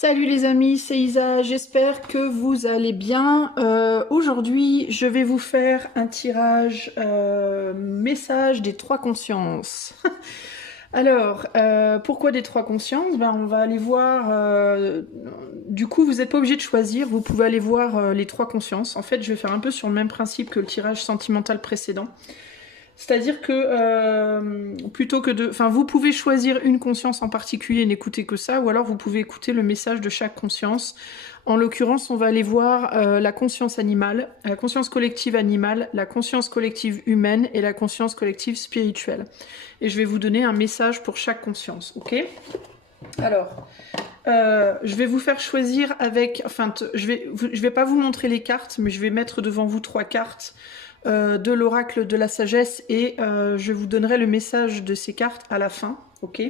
Salut les amis, c'est Isa, j'espère que vous allez bien. Aujourd'hui, je vais vous faire un tirage message des trois consciences. Alors, pourquoi des trois consciences? On va aller voir... du coup, vous n'êtes pas obligé de choisir, vous pouvez aller voir les trois consciences. En fait, je vais faire un peu sur le même principe que le tirage sentimental précédent. C'est-à-dire que plutôt que de... Enfin, vous pouvez choisir une conscience en particulier et n'écouter que ça, ou alors vous pouvez écouter le message de chaque conscience. En l'occurrence, on va aller voir la conscience animale, la conscience collective animale, la conscience collective humaine et la conscience collective spirituelle. Et je vais vous donner un message pour chaque conscience, ok? Alors, je vais vous faire choisir avec... Enfin, je vais pas vous montrer les cartes, mais je vais mettre devant vous trois cartes de l'oracle de la sagesse et je vous donnerai le message de ces cartes à la fin, ok?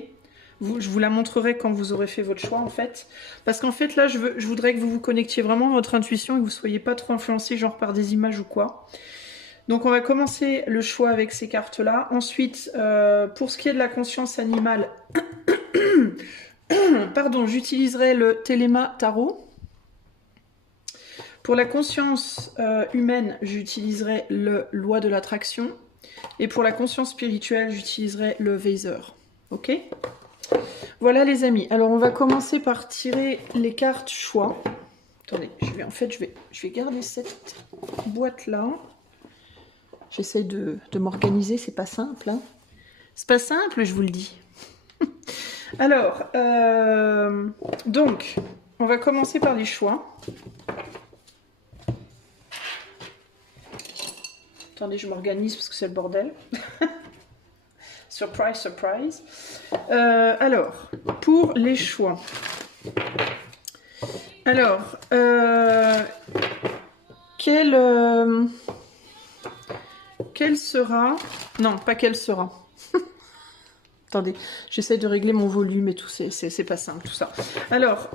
Je vous la montrerai quand vous aurez fait votre choix en fait. Parce qu'en fait là, je voudrais que vous vous connectiez vraiment à votre intuition et que vous ne soyez pas trop influencé genre par des images ou quoi. Donc on va commencer le choix avec ces cartes-là. Ensuite, pour ce qui est de la conscience animale, pardon, j'utiliserai le Téléma Tarot. Pour la conscience humaine, j'utiliserai le loi de l'attraction. Et pour la conscience spirituelle, j'utiliserai le Weiser. Ok? Voilà les amis. Alors on va commencer par tirer les cartes choix. Attendez, je vais garder cette boîte-là. J'essaie de m'organiser, c'est pas simple. Hein. C'est pas simple, je vous le dis. Alors, donc, on va commencer par les choix. Attendez, je m'organise parce que c'est le bordel. Surprise, surprise. Alors, pour les choix. Alors, quel sera... Non, pas quel sera. Attendez, j'essaie de régler mon volume et tout, c'est pas simple tout ça. Alors,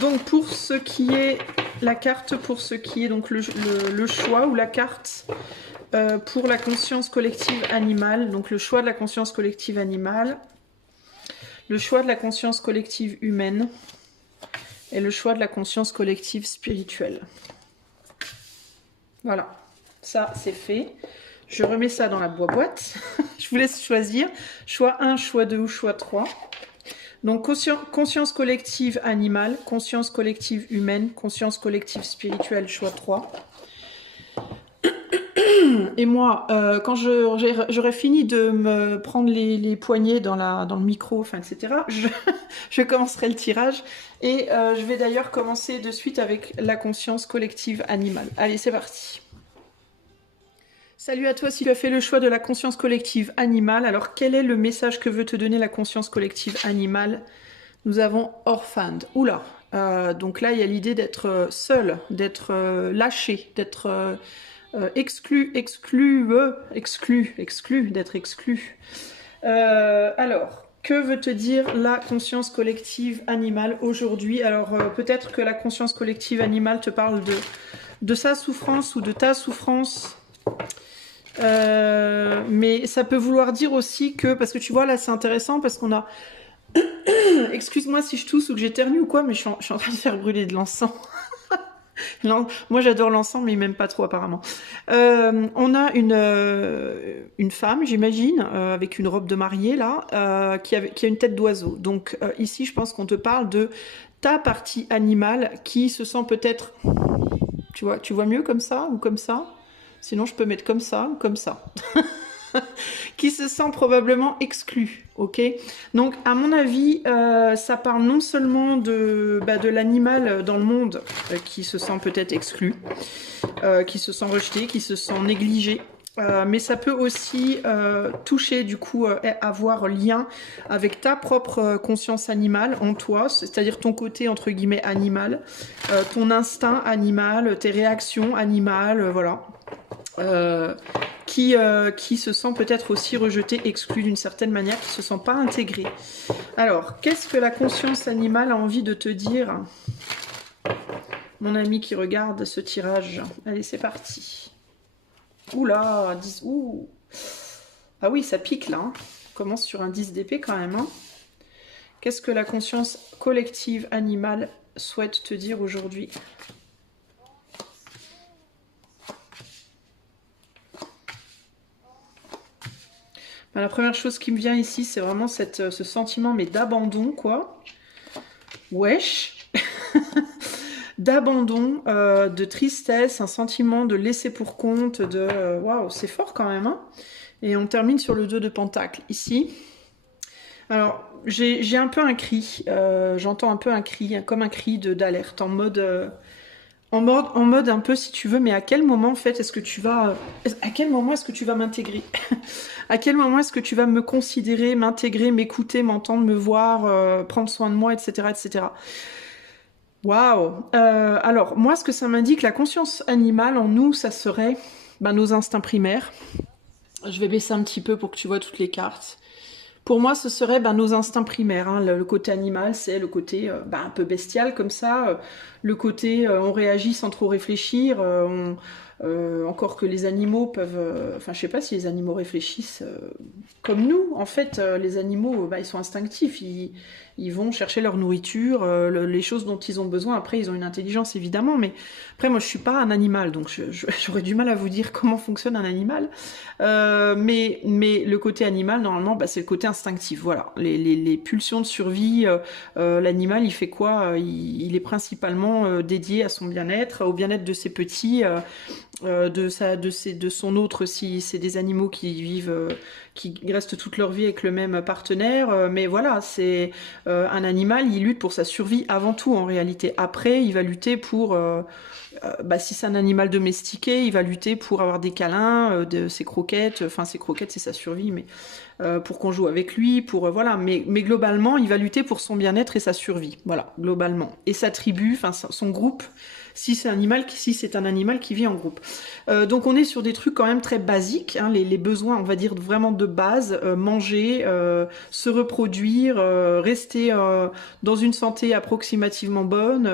donc pour ce qui est la carte, pour ce qui est donc le choix ou la carte pour la conscience collective animale, donc le choix de la conscience collective animale, le choix de la conscience collective humaine et le choix de la conscience collective spirituelle. Voilà, ça c'est fait. Je remets ça dans la boîte. Je vous laisse choisir. Choix 1, choix 2 ou choix 3. Donc, conscience collective animale, conscience collective humaine, conscience collective spirituelle, choix 3. Et moi, quand j'aurai fini de me prendre les poignées dans le micro, enfin, etc., je commencerai le tirage. Et je vais d'ailleurs commencer de suite avec la conscience collective animale. Allez, c'est parti. Salut à toi si tu as fait le choix de la conscience collective animale. Alors quel est le message que veut te donner la conscience collective animale? Nous avons orphaned. Oula, donc là il y a l'idée d'être seul, d'être lâché, d'être exclu, d'être exclu. Alors, que veut te dire la conscience collective animale aujourd'hui? Alors peut-être que la conscience collective animale te parle de sa souffrance ou de ta souffrance. Mais ça peut vouloir dire aussi que, parce que tu vois là c'est intéressant parce qu'on a excuse-moi si je tousse ou que j'éternue ou quoi, mais je suis en train de faire brûler de l'encens. Non, moi j'adore l'encens mais il m'aime pas trop apparemment. On a une femme j'imagine avec une robe de mariée là qui a une tête d'oiseau. Donc ici je pense qu'on te parle de ta partie animale qui se sent peut-être, tu vois mieux comme ça ou comme ça? Sinon, je peux mettre comme ça ou comme ça. Qui se sent probablement exclu, ok? Donc, à mon avis, ça parle non seulement de l'animal dans le monde qui se sent peut-être exclu, qui se sent rejeté, qui se sent négligé, mais ça peut aussi toucher, du coup, avoir lien avec ta propre conscience animale en toi, c'est-à-dire ton côté, entre guillemets, animal, ton instinct animal, tes réactions animales, voilà. Qui se sent peut-être aussi rejeté, exclu d'une certaine manière, qui ne se sent pas intégré. Alors, qu'est-ce que la conscience animale a envie de te dire? Mon ami qui regarde ce tirage. Allez, c'est parti. Oula, 10... Ouh. Ah oui, ça pique là. Hein. On commence sur un 10 d'épée quand même. Hein. Qu'est-ce que la conscience collective animale souhaite te dire aujourd'hui? La première chose qui me vient ici, c'est vraiment ce sentiment, mais d'abandon, quoi. Wesh. D'abandon, de tristesse, un sentiment de laisser pour compte, de... Waouh, c'est fort quand même, hein. Et on termine sur le 2 de Pentacle, ici. Alors, j'ai un peu un cri, j'entends un peu un cri, comme un cri d'alerte, en mode un peu si tu veux, mais à quel moment en fait est-ce que tu vas, à quel moment est-ce que tu vas m'intégrer? À quel moment est-ce que tu vas me considérer, m'intégrer, m'écouter, m'entendre, me voir, prendre soin de moi, etc., etc. Waouh. Alors moi, ce que ça m'indique, la conscience animale en nous, ça serait nos instincts primaires. Je vais baisser un petit peu pour que tu vois toutes les cartes. Pour moi, ce serait nos instincts primaires. Hein. Le côté animal, c'est le côté un peu bestial comme ça. Le côté on réagit sans trop réfléchir. Encore que les animaux peuvent... Enfin, je sais pas si les animaux réfléchissent comme nous. En fait, les animaux, ils sont instinctifs. Ils vont chercher leur nourriture, les choses dont ils ont besoin. Après, ils ont une intelligence, évidemment. Mais après, moi, je suis pas un animal. Donc, j'aurais du mal à vous dire comment fonctionne un animal. Mais le côté animal, normalement, c'est le côté instinctif. Voilà, les pulsions de survie, l'animal, il fait quoi? Il est principalement dédié à son bien-être, au bien-être de ses petits, de son autre, si c'est des animaux qui vivent, qui restent toute leur vie avec le même partenaire. Mais voilà, c'est un animal, il lutte pour sa survie avant tout en réalité. Après, il va lutter pour... si c'est un animal domestiqué, il va lutter pour avoir des câlins, de ses croquettes. Enfin, ses croquettes, c'est sa survie, mais pour qu'on joue avec lui, pour voilà. Mais globalement, il va lutter pour son bien-être et sa survie. Voilà, globalement. Et sa tribu, enfin son groupe. Si c'est un animal qui vit en groupe. Donc on est sur des trucs quand même très basiques, hein, les besoins, on va dire vraiment de base, manger, se reproduire, rester dans une santé approximativement bonne.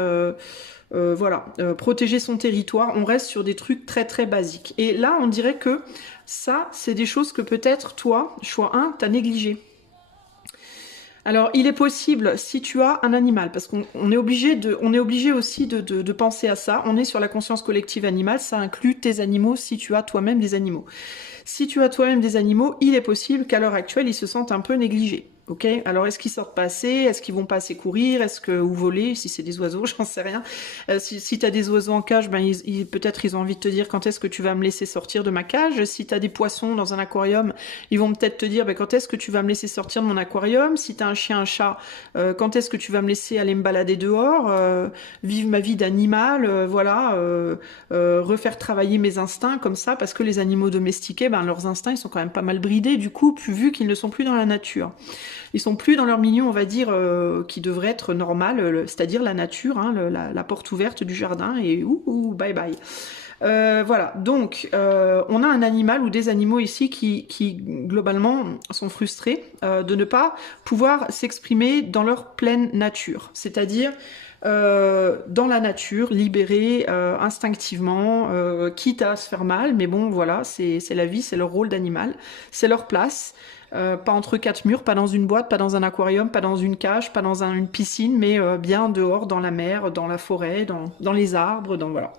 Voilà, protéger son territoire, on reste sur des trucs très très basiques. Et là, on dirait que ça, c'est des choses que peut-être toi, choix 1, t'as négligé. Alors, il est possible, si tu as un animal, parce qu'on est obligé aussi de penser à ça, on est sur la conscience collective animale, ça inclut tes animaux si tu as toi-même des animaux. Si tu as toi-même des animaux, il est possible qu'à l'heure actuelle, ils se sentent un peu négligés. Ok, alors est-ce qu'ils sortent pas assez? Est-ce qu'ils vont pas assez courir? Ou voler? Si c'est des oiseaux, j'en sais rien. Si tu as des oiseaux en cage, peut-être ils ont envie de te dire quand est-ce que tu vas me laisser sortir de ma cage. Si tu as des poissons dans un aquarium, ils vont peut-être te dire quand est-ce que tu vas me laisser sortir de mon aquarium. Si tu as un chien, un chat, quand est-ce que tu vas me laisser aller me balader dehors, vivre ma vie d'animal, refaire travailler mes instincts comme ça, parce que les animaux domestiqués, leurs instincts, ils sont quand même pas mal bridés du coup, vu qu'ils ne sont plus dans la nature. Ils sont plus dans leur milieu, on va dire, qui devrait être normal, c'est-à-dire la nature, hein, la porte ouverte du jardin, et bye bye. Voilà, donc on a un animal ou des animaux ici qui globalement sont frustrés de ne pas pouvoir s'exprimer dans leur pleine nature, c'est-à-dire dans la nature, libérés instinctivement, quitte à se faire mal, mais bon voilà, c'est la vie, c'est leur rôle d'animal, c'est leur place. Pas entre quatre murs, pas dans une boîte, pas dans un aquarium, pas dans une cage, pas dans une piscine, mais bien dehors, dans la mer, dans la forêt, dans les arbres, voilà.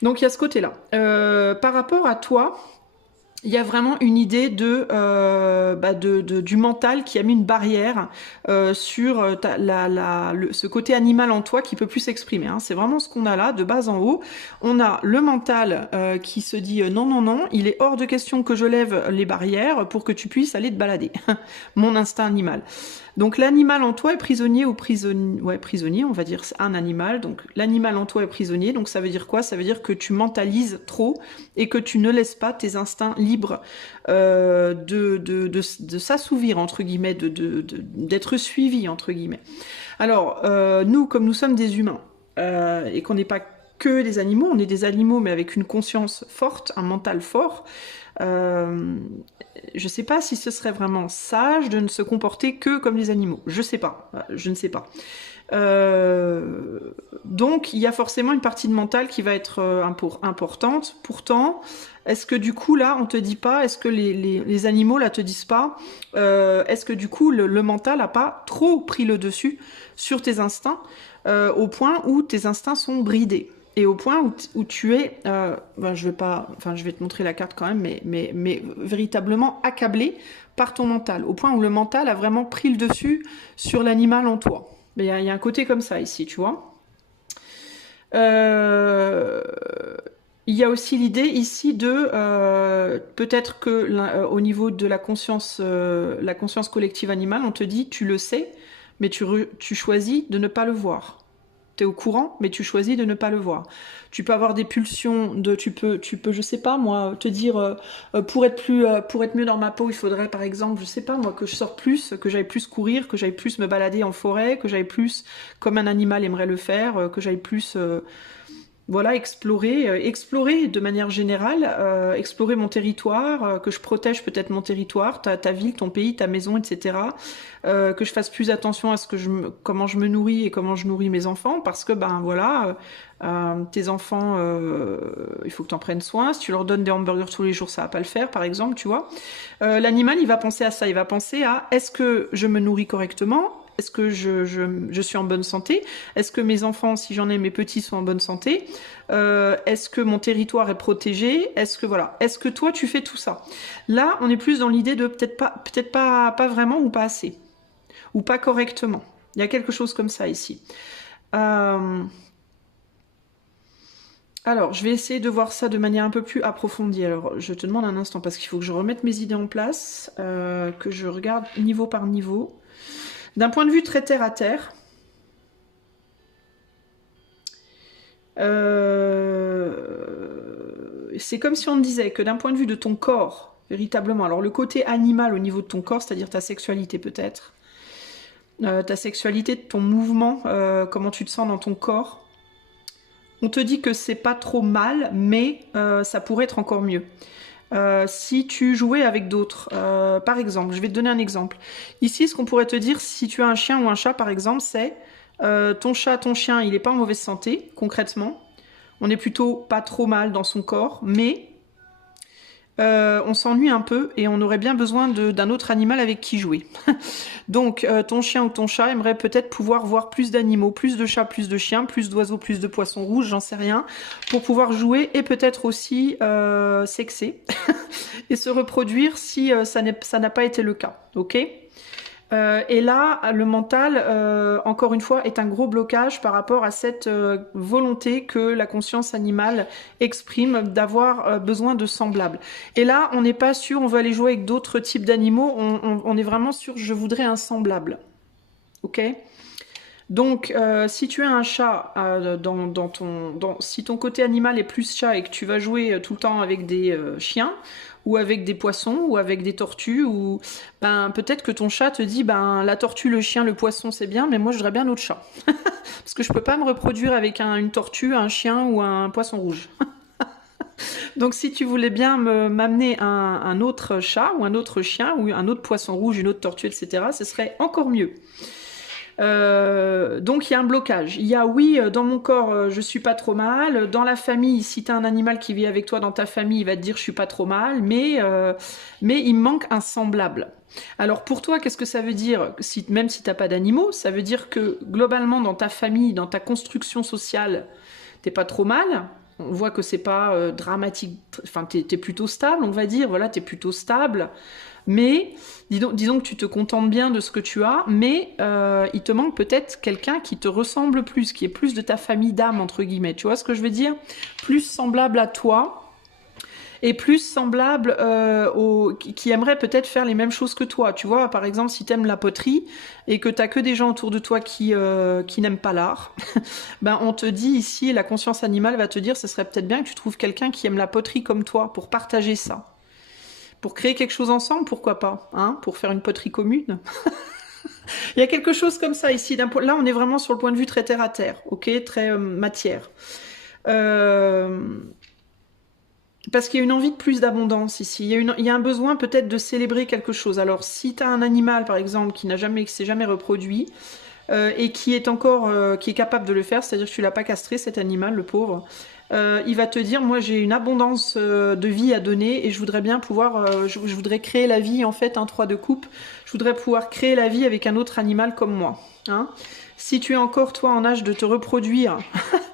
Donc il y a ce côté-là. Par rapport à toi, il y a vraiment une idée du mental qui a mis une barrière sur ce côté animal en toi qui peut plus s'exprimer. Hein. C'est vraiment ce qu'on a là, de bas en haut. On a le mental qui se dit non, non, non, il est hors de question que je lève les barrières pour que tu puisses aller te balader. Mon instinct animal. Donc l'animal en toi est prisonnier ou prisonnier, ouais, prisonnier, on va dire c'est un animal. Donc l'animal en toi est prisonnier. Donc ça veut dire quoi? Ça veut dire que tu mentalises trop et que tu ne laisses pas tes instincts libres de s'assouvir entre guillemets, d'être suivi entre guillemets. Alors nous, comme nous sommes des humains et qu'on n'est pas que des animaux, on est des animaux mais avec une conscience forte, un mental fort. Je sais pas si ce serait vraiment sage de ne se comporter que comme les animaux. Je sais pas. Je ne sais pas. donc, il y a forcément une partie de mental qui va être importante. Pourtant, est-ce que du coup, là, on te dit pas, est-ce que les animaux, là, te disent pas, est-ce que du coup, le mental a pas trop pris le dessus sur tes instincts, au point où tes instincts sont bridés et au point où tu es, je vais te montrer la carte quand même, mais véritablement accablé par ton mental, au point où le mental a vraiment pris le dessus sur l'animal en toi. Mais il y a un côté comme ça ici, tu vois. Il y a aussi l'idée ici de peut-être que au niveau de la conscience collective animale, on te dit tu le sais, mais tu choisis de ne pas le voir. Tu es au courant, mais tu choisis de ne pas le voir. Tu peux avoir des pulsions tu peux, je sais pas moi, te dire pour être mieux dans ma peau, il faudrait par exemple, je sais pas moi, que je sorte plus, que j'aille plus courir, que j'aille plus me balader en forêt, que j'aille plus comme un animal aimerait le faire, que j'aille plus voilà, explorer de manière générale, explorer mon territoire, que je protège peut-être mon territoire, ta ville, ton pays, ta maison, etc. Que je fasse plus attention à comment je me nourris et comment je nourris mes enfants, parce que ben voilà, tes enfants, il faut que tu en prennes soin. Si tu leur donnes des hamburgers tous les jours, ça va pas le faire, par exemple, tu vois. L'animal, il va penser à ça, il va penser à est-ce que je me nourris correctement? Est-ce que je suis en bonne santé? Est-ce que mes enfants, si j'en ai, mes petits sont en bonne santé? Est-ce que mon territoire est protégé? Est-ce que toi tu fais tout ça? Là, on est plus dans l'idée de peut-être pas vraiment ou pas assez, ou pas correctement. Il y a quelque chose comme ça ici. Alors, je vais essayer de voir ça de manière un peu plus approfondie. Alors, je te demande un instant parce qu'il faut que je remette mes idées en place, que je regarde niveau par niveau. D'un point de vue très terre à terre, c'est comme si on te disait que d'un point de vue de ton corps, véritablement, alors le côté animal au niveau de ton corps, c'est-à-dire ta sexualité peut-être, ta sexualité, ton mouvement, comment tu te sens dans ton corps, on te dit que c'est pas trop mal, mais ça pourrait être encore mieux. Si tu jouais avec d'autres, par exemple, je vais te donner un exemple. Ici, ce qu'on pourrait te dire, si tu as un chien ou un chat, par exemple, c'est ton chat, ton chien, il n'est pas en mauvaise santé, concrètement. On est plutôt pas trop mal dans son corps, mais on s'ennuie un peu et on aurait bien besoin d'un autre animal avec qui jouer. Donc, ton chien ou ton chat aimerait peut-être pouvoir voir plus d'animaux, plus de chats, plus de chiens, plus d'oiseaux, plus de poissons rouges, j'en sais rien, pour pouvoir jouer et peut-être aussi sexer et se reproduire si ça n'a pas été le cas, ok? Et là, le mental, encore une fois, est un gros blocage par rapport à cette volonté que la conscience animale exprime d'avoir besoin de semblables. Et là, on n'est pas sûr, on veut aller jouer avec d'autres types d'animaux, on est vraiment sûr, je voudrais un semblable. Ok ? Donc, si tu as un chat, si ton côté animal est plus chat et que tu vas jouer tout le temps avec des chiens, ou avec des poissons, ou avec des tortues, ou ben peut-être que ton chat te dit ben la tortue, le chien, le poisson c'est bien, mais moi je voudrais bien un autre chat. Parce que je peux pas me reproduire avec une tortue, un chien ou un poisson rouge. Donc si tu voulais bien m'amener un autre chat, ou un autre chien, ou un autre poisson rouge, une autre tortue, etc., ce serait encore mieux. Donc il y a un blocage. Il y a oui, dans mon corps, je suis pas trop mal. Dans la famille, si tu as un animal qui vit avec toi dans ta famille, il va te dire je suis pas trop mal, mais il me manque un semblable. Alors pour toi, qu'est-ce que ça veut dire même si tu n'as pas d'animaux, ça veut dire que globalement dans ta famille, dans ta construction sociale, t'es pas trop mal. On voit que c'est pas dramatique, enfin t'es plutôt stable, on va dire, voilà, t'es plutôt stable. Mais disons que tu te contentes bien de ce que tu as, mais il te manque peut-être quelqu'un qui te ressemble plus, qui est plus de ta famille d'âme, entre guillemets. Tu vois ce que je veux dire? Plus semblable à toi et plus semblable qui aimerait peut-être faire les mêmes choses que toi. Tu vois, par exemple, si tu aimes la poterie et que tu n'as que des gens autour de toi qui n'aiment pas l'art, ben on te dit ici, la conscience animale va te dire, ce serait peut-être bien que tu trouves quelqu'un qui aime la poterie comme toi pour partager ça. Pour créer quelque chose ensemble, pourquoi pas, hein, pour faire une poterie commune. Il y a quelque chose comme ça ici. Là, on est vraiment sur le point de vue très terre à terre, ok, très matière. Parce qu'il y a une envie de plus d'abondance ici. Il y a un besoin peut-être de célébrer quelque chose. Alors, si tu as un animal, par exemple, qui s'est jamais reproduit, et qui est encore, qui est capable de le faire, c'est-à-dire que tu l'as pas castré cet animal, le pauvre. Il va te dire, moi j'ai une abondance de vie à donner et je voudrais bien pouvoir, je voudrais créer la vie en fait, un 3 de coupe, je voudrais pouvoir créer la vie avec un autre animal comme moi. Hein. Si tu es encore toi en âge de te reproduire,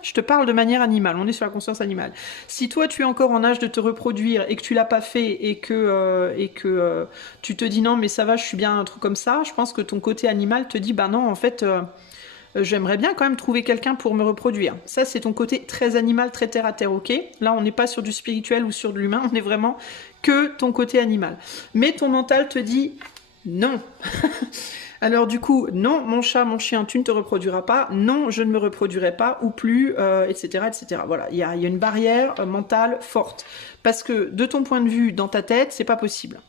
je te parle de manière animale, on est sur la conscience animale. Si toi tu es encore en âge de te reproduire et que tu l'as pas fait et que tu te dis non mais ça va, je suis bien un truc comme ça, je pense que ton côté animal te dit bah non en fait j'aimerais bien quand même trouver quelqu'un pour me reproduire. Ça, c'est ton côté très animal, très terre à terre, ok? Là, on n'est pas sur du spirituel ou sur de l'humain, on est vraiment que ton côté animal. Mais ton mental te dit non. Alors du coup, non, mon chat, mon chien, tu ne te reproduiras pas. Non, je ne me reproduirai pas ou plus, etc., etc. Voilà, il y a une barrière mentale forte. Parce que de ton point de vue, dans ta tête, c'est pas possible.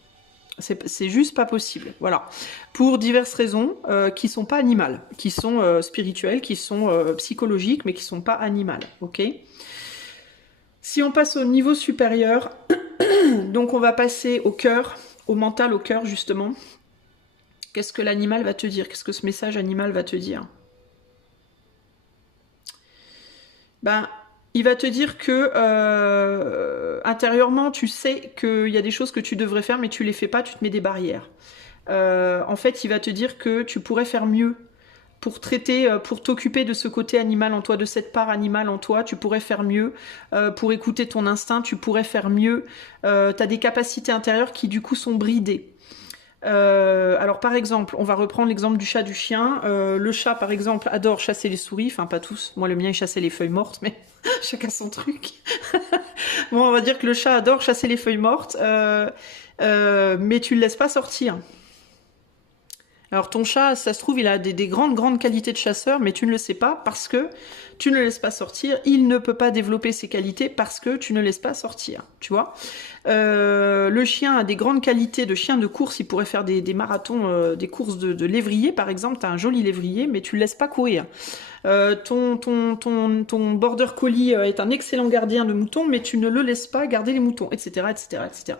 C'est juste pas possible, voilà. Pour diverses raisons qui sont pas animales, qui sont spirituelles, qui sont psychologiques, mais qui sont pas animales, ok? Si on passe au niveau supérieur, donc on va passer au cœur, au mental, au cœur justement. Qu'est-ce que l'animal va te dire? Qu'est-ce que ce message animal va te dire? Ben, il va te dire que intérieurement, tu sais qu'il y a des choses que tu devrais faire, mais tu les fais pas, tu te mets des barrières. En fait, il va te dire que tu pourrais faire mieux pour traiter, pour t'occuper de ce côté animal en toi, de cette part animale en toi, tu pourrais faire mieux. Pour écouter ton instinct, tu pourrais faire mieux. Tu as des capacités intérieures qui du coup sont bridées. Alors par exemple, on va reprendre l'exemple du chat, du chien. Le chat par exemple adore chasser les souris, enfin pas tous, moi le mien il chassait les feuilles mortes, mais chacun son truc. Bon, on va dire que le chat adore chasser les feuilles mortes, mais tu le laisses pas sortir. Alors ton chat, ça se trouve, il a des grandes qualités de chasseur, mais tu ne le sais pas parce que tu ne le laisses pas sortir. Il ne peut pas développer ses qualités parce que tu ne le laisses pas sortir, tu vois. Le chien a des grandes qualités de chien de course, il pourrait faire des marathons, des courses de lévrier par exemple, tu as un joli lévrier, mais tu le laisses pas courir. Ton border collie est un excellent gardien de moutons, mais tu ne le laisses pas garder les moutons, etc., etc., etc.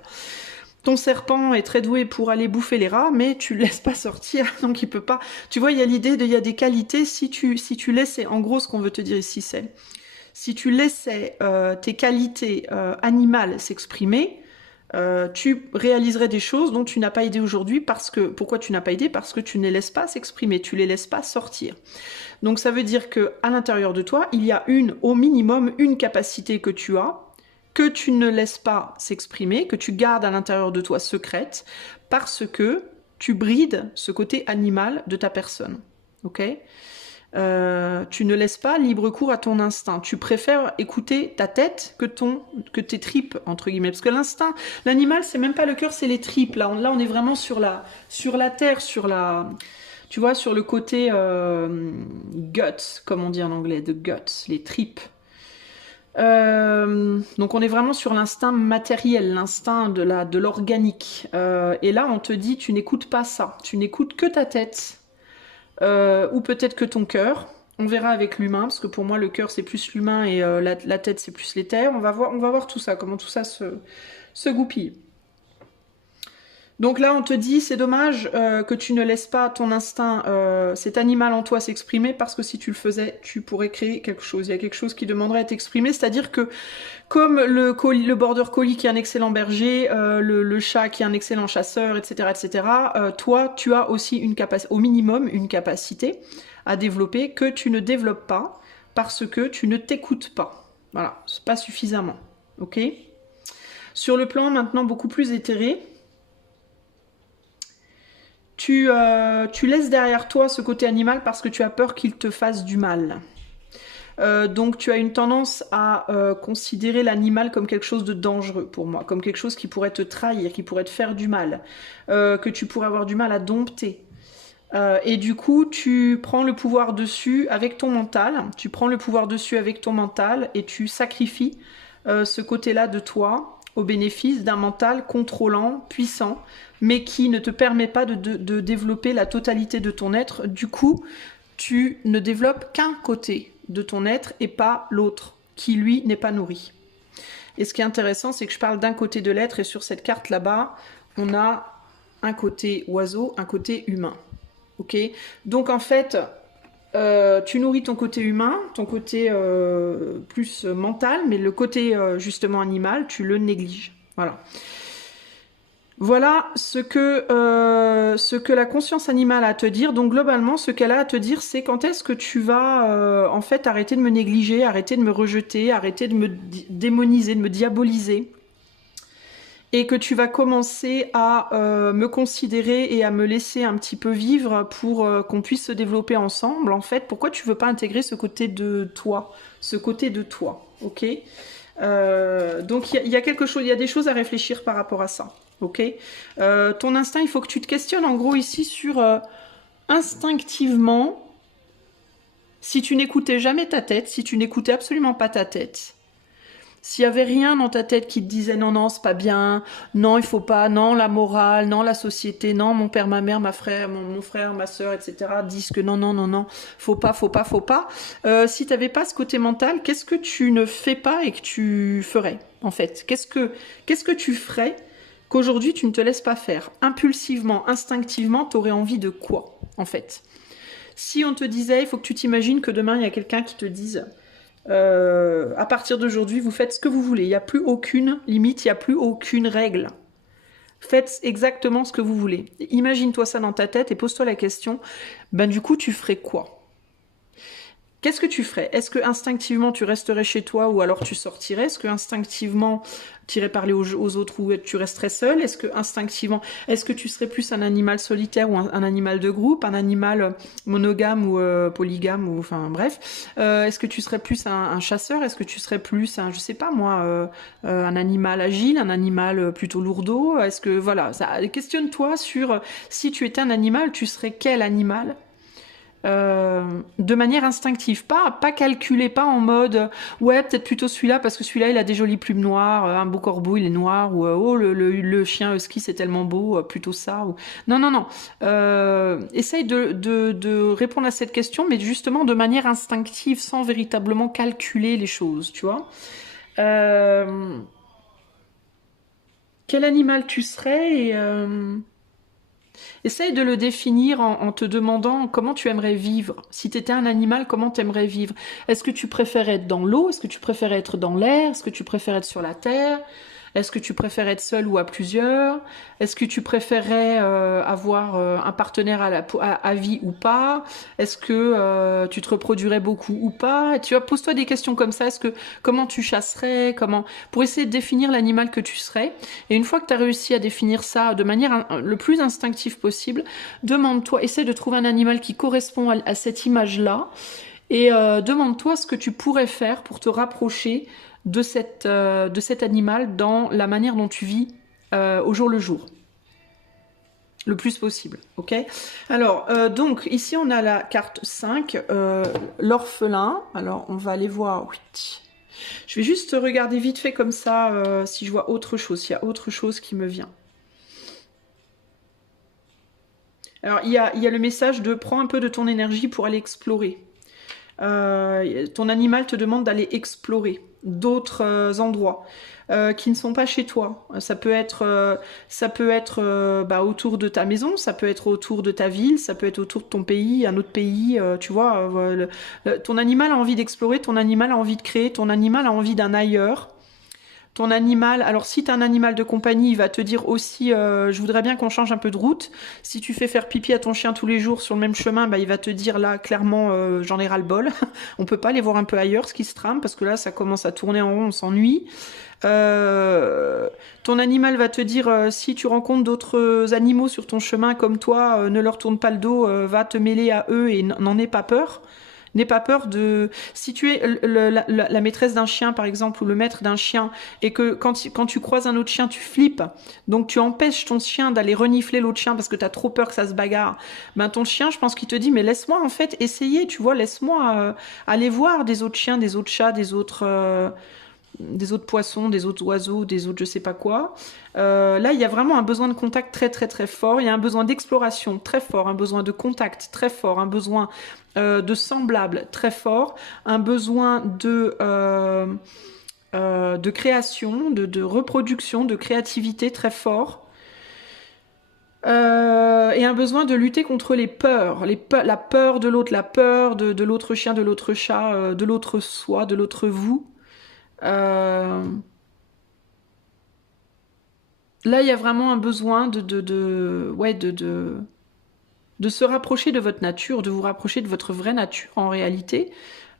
Ton serpent est très doué pour aller bouffer les rats, mais tu le laisses pas sortir, donc il peut pas. Tu vois, il y a l'idée il y a des qualités, si tu laissais, en gros, ce qu'on veut te dire ici, c'est, si tu laissais tes qualités animales s'exprimer, tu réaliserais des choses dont tu n'as pas idée aujourd'hui, parce que, pourquoi tu n'as pas idée? Parce que tu ne les laisses pas s'exprimer, tu les laisses pas sortir. Donc ça veut dire que à l'intérieur de toi, il y a au minimum, une capacité que tu as, que tu ne laisses pas s'exprimer, que tu gardes à l'intérieur de toi secrète, parce que tu brides ce côté animal de ta personne. Ok? Tu ne laisses pas libre cours à ton instinct. Tu préfères écouter ta tête que tes tripes, entre guillemets. Parce que l'instinct, l'animal, c'est même pas le cœur, c'est les tripes. Là, on est vraiment sur la terre, tu vois, sur le côté guts, comme on dit en anglais, the guts, les tripes. Donc on est vraiment sur l'instinct matériel, l'instinct de l'organique. Et là on te dit tu n'écoutes pas ça, tu n'écoutes que ta tête, ou peut-être que ton cœur. On verra avec l'humain, parce que pour moi le cœur c'est plus l'humain et la tête c'est plus l'éther. On va voir tout ça, comment tout ça se goupille. Donc là, on te dit, c'est dommage que tu ne laisses pas ton instinct, cet animal en toi s'exprimer, parce que si tu le faisais, tu pourrais créer quelque chose. Il y a quelque chose qui demanderait à être exprimé, c'est-à-dire que comme le border collie qui est un excellent berger, le chat qui est un excellent chasseur, etc., etc., toi, tu as aussi au minimum une capacité à développer que tu ne développes pas parce que tu ne t'écoutes pas. Voilà, c'est pas suffisamment. Ok ? Sur le plan maintenant beaucoup plus éthéré, tu laisses derrière toi ce côté animal parce que tu as peur qu'il te fasse du mal. Donc tu as une tendance à considérer l'animal comme quelque chose de dangereux pour moi, comme quelque chose qui pourrait te trahir, qui pourrait te faire du mal, que tu pourrais avoir du mal à dompter. Et du coup, tu prends le pouvoir dessus avec ton mental, et tu sacrifies ce côté-là de toi au bénéfice d'un mental contrôlant, puissant, mais qui ne te permet pas de développer la totalité de ton être. Du coup, tu ne développes qu'un côté de ton être et pas l'autre, qui lui n'est pas nourri. Et ce qui est intéressant, c'est que je parle d'un côté de l'être, et sur cette carte là-bas, on a un côté oiseau, un côté humain. Ok ? Donc en fait, tu nourris ton côté humain, ton côté plus mental, mais le côté justement animal, tu le négliges. Voilà. Voilà ce que la conscience animale a à te dire. Donc globalement, ce qu'elle a à te dire, c'est quand est-ce que tu vas en fait arrêter de me négliger, arrêter de me rejeter, arrêter de me démoniser, de me diaboliser. Et que tu vas commencer à me considérer et à me laisser un petit peu vivre pour qu'on puisse se développer ensemble. En fait, pourquoi tu veux pas intégrer ce côté de toi, ok? Donc il y a quelque chose, il y a des choses à réfléchir par rapport à ça, ok? Ton instinct, il faut que tu te questionnes en gros ici sur instinctivement, si tu n'écoutais jamais ta tête, si tu n'écoutais absolument pas ta tête. S'il y avait rien dans ta tête qui te disait non, non, c'est pas bien, non, il faut pas, non, la morale, non, la société, non, mon père, ma mère, mon frère, ma soeur, etc. disent que non, non, non, non, faut pas, faut pas, faut pas. Si t'avais pas ce côté mental, qu'est-ce que tu ne fais pas et que tu ferais, en fait? Qu'est-ce que tu ferais qu'aujourd'hui tu ne te laisses pas faire? Impulsivement, instinctivement, t'aurais envie de quoi, en fait? Si on te disait, il faut que tu t'imagines que demain, il y a quelqu'un qui te dise... à partir d'aujourd'hui, vous faites ce que vous voulez. Il n'y a plus aucune limite, il n'y a plus aucune règle. Faites exactement ce que vous voulez. Imagine-toi ça dans ta tête et pose-toi la question, ben du coup, tu ferais quoi? Qu'est-ce que tu ferais? Est-ce que instinctivement tu resterais chez toi ou alors tu sortirais? Est-ce que instinctivement tu irais parler aux autres ou tu resterais seul? Est-ce que instinctivement, est-ce que tu serais plus un animal solitaire ou un animal de groupe, un animal monogame ou polygame ou enfin bref? Est-ce que tu serais plus un chasseur? Est-ce que tu serais plus un, je sais pas moi, un animal agile, un animal plutôt lourdeau? Est-ce que voilà, questionne-toi sur si tu étais un animal, tu serais quel animal? De manière instinctive, pas calculé, pas en mode ouais peut-être plutôt celui-là parce que celui-là il a des jolies plumes noires, un beau corbeau il est noir ou oh le chien husky c'est tellement beau, plutôt ça ou non non non. Essaye de répondre à cette question mais justement de manière instinctive sans véritablement calculer les choses, tu vois. Quel animal tu serais et essaye de le définir en te demandant comment tu aimerais vivre. Si tu étais un animal, comment tu aimerais vivre? Est-ce que tu préfères être dans l'eau? Est-ce que tu préfères être dans l'air? Est-ce que tu préfères être sur la terre? Est-ce que tu préfères être seul ou à plusieurs? Est-ce que tu préférerais avoir un partenaire à vie ou pas? Est-ce que tu te reproduirais beaucoup ou pas? Et tu vois, pose-toi des questions comme ça. Comment tu chasserais? Pour essayer de définir l'animal que tu serais. Et une fois que tu as réussi à définir ça de manière le plus instinctive possible, demande-toi, essaie de trouver un animal qui correspond à cette image-là. Et demande-toi ce que tu pourrais faire pour te rapprocher de cet animal dans la manière dont tu vis au jour le jour. Le plus possible, ok? Alors, donc, ici, on a la carte 5, l'orphelin. Alors, on va aller voir... Oui. Je vais juste regarder vite fait comme ça, si je vois autre chose, s'il y a autre chose qui me vient. Alors, il y a le message de « prends un peu de ton énergie pour aller explorer ». Ton animal te demande d'aller explorer d'autres endroits qui ne sont pas chez toi. Ça peut être autour de ta maison, ça peut être autour de ta ville, ça peut être autour de ton pays, un autre pays, tu vois. Ton animal a envie d'explorer, ton animal a envie de créer, ton animal a envie d'un ailleurs. Ton animal, alors si tu as un animal de compagnie, il va te dire aussi je voudrais bien qu'on change un peu de route. Si tu fais faire pipi à ton chien tous les jours sur le même chemin, bah, il va te dire là clairement j'en ai ras-le-bol. On peut pas aller voir un peu ailleurs ce qui se trame parce que là ça commence à tourner en rond, on s'ennuie. Ton animal va te dire si tu rencontres d'autres animaux sur ton chemin comme toi, ne leur tourne pas le dos, va te mêler à eux et n'en aie pas peur. N'aie pas peur de... Si tu es la maîtresse d'un chien, par exemple, ou le maître d'un chien, et que quand tu croises un autre chien, tu flippes, donc tu empêches ton chien d'aller renifler l'autre chien parce que tu as trop peur que ça se bagarre, ben ton chien, je pense qu'il te dit, mais laisse-moi en fait essayer, tu vois, laisse-moi aller voir des autres chiens, des autres chats, des autres poissons, des autres oiseaux, des autres je sais pas quoi. Là, il y a vraiment un besoin de contact très très très fort, il y a un besoin d'exploration très fort, un besoin de contact très fort, un besoin de semblable très fort, un besoin de création, de reproduction, de créativité très fort. et un besoin de lutter contre les peurs, la peur de l'autre, la peur de l'autre chien, de l'autre chat, de l'autre soi, de l'autre vous. Là, il y a vraiment un besoin ouais, de se rapprocher de votre nature, de vous rapprocher de votre vraie nature en réalité,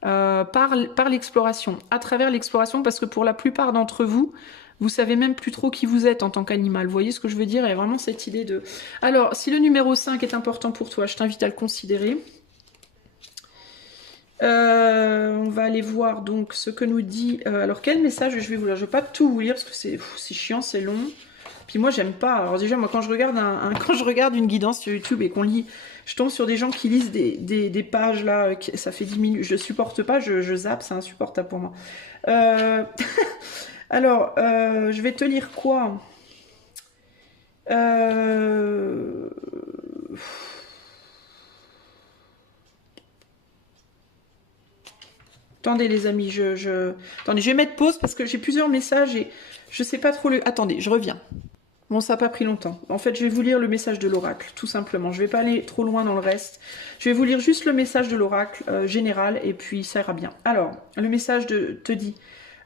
par l'exploration, à travers l'exploration, parce que pour la plupart d'entre vous, vous savez même plus trop qui vous êtes en tant qu'animal. Vous voyez ce que je veux dire? Il y a vraiment cette idée de... Alors, si le numéro 5 est important pour toi, je t'invite à le considérer. On va aller voir donc ce que nous dit... alors, quel message je vais vous lire? Je ne vais pas tout vous lire, parce que c'est chiant, c'est long. Puis moi, j'aime pas. Alors déjà, moi, quand je regarde quand je regarde une guidance sur YouTube et qu'on lit... Je tombe sur des gens qui lisent des pages, là, ça fait 10 minutes. Je supporte pas, je zappe, c'est insupportable pour moi. Alors, je vais te lire quoi? Attendez les amis, Attendez, je vais mettre pause parce que j'ai plusieurs messages et je sais pas trop le... Attendez, je reviens. Bon, ça n'a pas pris longtemps. En fait, je vais vous lire le message de l'oracle, tout simplement. Je ne vais pas aller trop loin dans le reste. Je vais vous lire juste le message de l'oracle général et puis ça ira bien. Alors, le message te dit...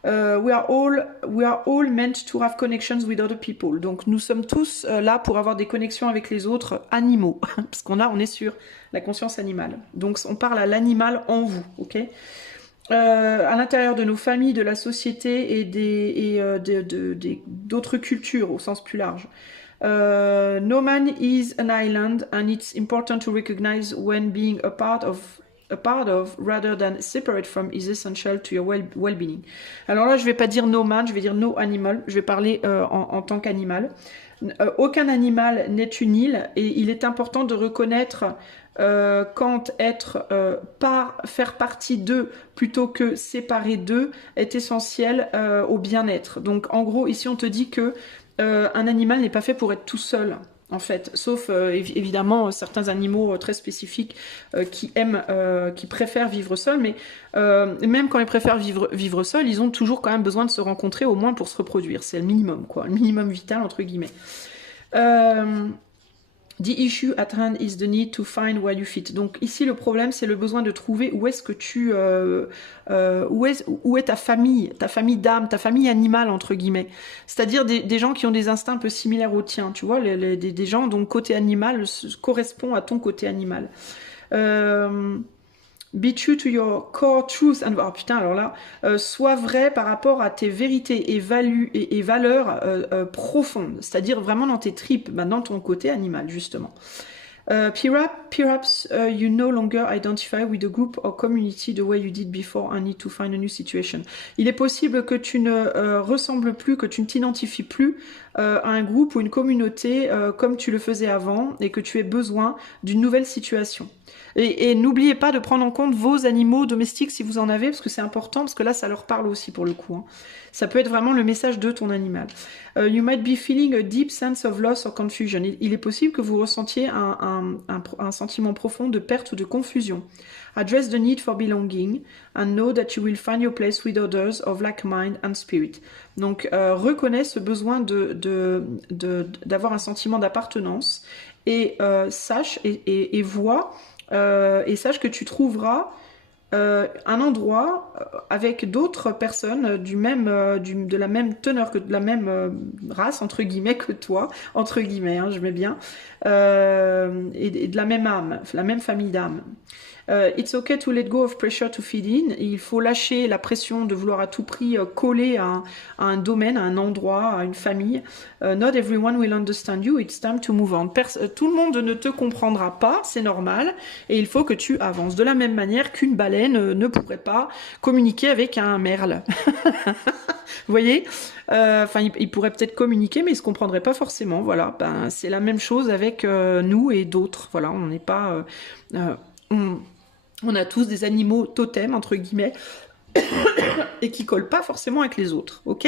we are all meant to have connections with other people. Donc nous sommes tous là pour avoir des connexions avec les autres animaux, parce on est sur la conscience animale. Donc on parle à l'animal en vous, ok? À l'intérieur de nos familles, de la société et d'autres cultures au sens plus large. No man is an island and it's important to recognize when being a part of rather than separate from is essential to your well-being. Alors là, je vais pas dire no man, je vais dire no animal. Je vais parler en tant qu'animal. Aucun animal n'est une île et il est important de reconnaître quand faire partie d'eux plutôt que séparer d'eux est essentiel au bien-être. Donc en gros, ici on te dit que un animal n'est pas fait pour être tout seul. En fait, sauf évidemment certains animaux très spécifiques qui préfèrent vivre seuls, mais même quand ils préfèrent vivre seuls, ils ont toujours quand même besoin de se rencontrer au moins pour se reproduire. C'est le minimum, quoi, le minimum vital entre guillemets. The issue at hand is the need to find where you fit. Donc ici le problème c'est le besoin de trouver où est-ce que où est ta famille d'âme, ta famille animale entre guillemets. C'est-à-dire des gens qui ont des instincts un peu similaires aux tiens, tu vois, des gens dont le côté animal correspond à ton côté animal. Be true to your core truth and... Oh putain, alors là, sois vrai par rapport à tes vérités et valeurs profondes, c'est-à-dire vraiment dans tes tripes, dans ton côté animal, justement. Perhaps you no longer identify with a group or community the way you did before and need to find a new situation. Il est possible que tu ne ressembles plus, que tu ne t'identifies plus à un groupe ou une communauté comme tu le faisais avant et que tu aies besoin d'une nouvelle situation. Et n'oubliez pas de prendre en compte vos animaux domestiques si vous en avez, parce que c'est important, parce que là ça leur parle aussi pour le coup. Hein. Ça peut être vraiment le message de ton animal. You might be feeling a deep sense of loss or confusion. Il est possible que vous ressentiez un sentiment profond de perte ou de confusion. Address the need for belonging and know that you will find your place with others of like mind and spirit. Donc reconnais ce besoin d'avoir un sentiment d'appartenance et sache et vois et sache que tu trouveras un endroit avec d'autres personnes de la même teneur, que de la même race entre guillemets que toi, entre guillemets, hein, je mets bien, et de la même âme, la même famille d'âme. It's okay to let go of pressure to fit in. Il faut lâcher la pression de vouloir à tout prix coller à un domaine, à un endroit, à une famille. Not everyone will understand you. It's time to move on. Tout le monde ne te comprendra pas, c'est normal, et il faut que tu avances. De la même manière qu'une baleine ne pourrait pas communiquer avec un merle. Vous voyez, il pourrait peut-être communiquer, mais il se comprendrait pas forcément. Voilà, c'est la même chose avec nous et d'autres. Voilà, on n'est pas... on a tous des animaux totems, entre guillemets, et qui collent pas forcément avec les autres, ok?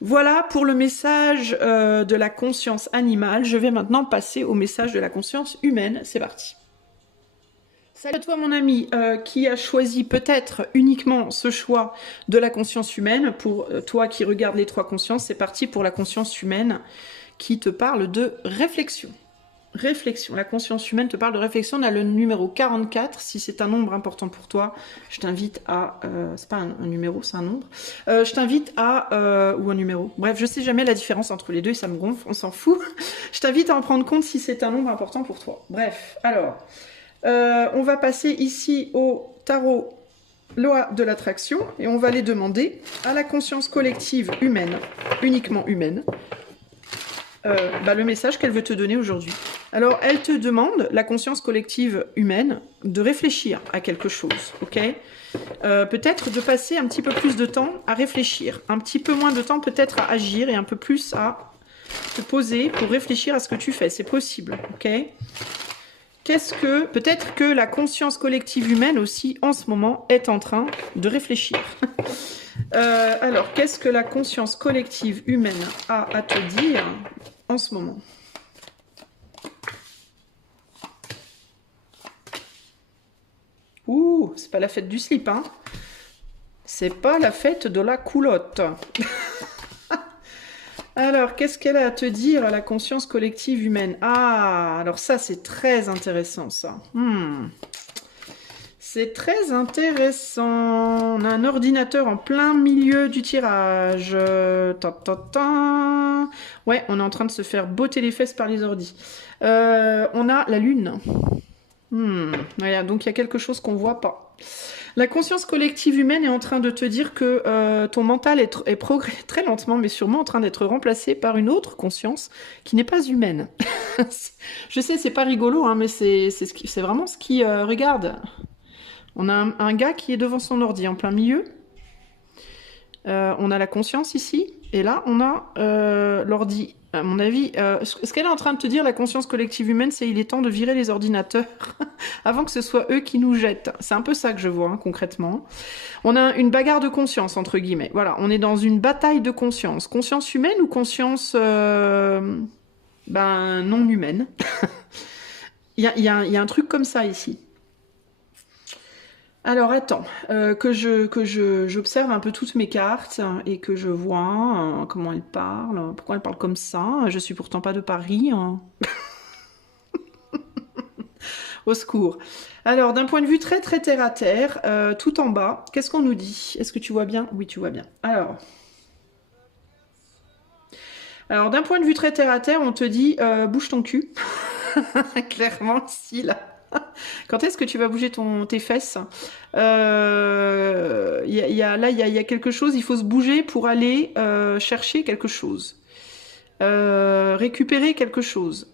Voilà pour le message de la conscience animale. Je vais maintenant passer au message de la conscience humaine. C'est parti. Salut à toi mon ami qui a choisi peut-être uniquement ce choix de la conscience humaine. Pour toi qui regarde les trois consciences, c'est parti pour la conscience humaine qui te parle de réflexion. Réflexion. La conscience humaine te parle de réflexion. On a le numéro 44. Si c'est un nombre important pour toi, je t'invite à... c'est pas un numéro, c'est un nombre. Je t'invite à... ou un numéro. Bref, je sais jamais la différence entre les deux et ça me gonfle, on s'en fout. Je t'invite à en prendre compte si c'est un nombre important pour toi. Bref, alors... on va passer ici au tarot loi de l'attraction et on va les demander à la conscience collective humaine, uniquement humaine, le message qu'elle veut te donner aujourd'hui. Alors, elle te demande, la conscience collective humaine, de réfléchir à quelque chose, ok? Peut-être de passer un petit peu plus de temps à réfléchir, un petit peu moins de temps peut-être à agir et un peu plus à te poser pour réfléchir à ce que tu fais. C'est possible, ok? Qu'est-ce que... Peut-être que la conscience collective humaine aussi, en ce moment, est en train de réfléchir. Alors, qu'est-ce que la conscience collective humaine a à te dire en ce moment? Ouh, c'est pas la fête du slip, hein. C'est pas la fête de la coulotte. Alors, qu'est-ce qu'elle a à te dire, la conscience collective humaine? Ah, alors ça, c'est très intéressant, ça. C'est très intéressant. On a un ordinateur en plein milieu du tirage. Ouais, on est en train de se faire botter les fesses par les ordis. On a la lune. Voilà, donc il y a quelque chose qu'on voit pas. La conscience collective humaine est en train de te dire que ton mental est très lentement, mais sûrement en train d'être remplacé par une autre conscience qui n'est pas humaine. Je sais, c'est pas rigolo, hein, mais c'est vraiment ce qui... regarde, on a un gars qui est devant son ordi en plein milieu. On a la conscience ici, et là, on a l'ordi. À mon avis, ce qu'elle est en train de te dire, la conscience collective humaine, c'est il est temps de virer les ordinateurs avant que ce soit eux qui nous jettent. C'est un peu ça que je vois, hein, concrètement. On a une bagarre de conscience, entre guillemets. Voilà, on est dans une bataille de conscience. Conscience humaine ou conscience non humaine? Il y a un truc comme ça ici. Alors attends, que j'observe un peu toutes mes cartes et que je vois comment elles parlent, pourquoi elles parlent comme ça. Je suis pourtant pas de Paris. Hein. Au secours. Alors d'un point de vue très très terre à terre, tout en bas, qu'est-ce qu'on nous dit? Est-ce que tu vois bien? Oui, tu vois bien. Alors d'un point de vue très terre à terre, on te dit bouge ton cul. Clairement, si là. Quand est-ce que tu vas bouger tes fesses? Il y a quelque chose, il faut se bouger pour aller chercher quelque chose. Récupérer quelque chose.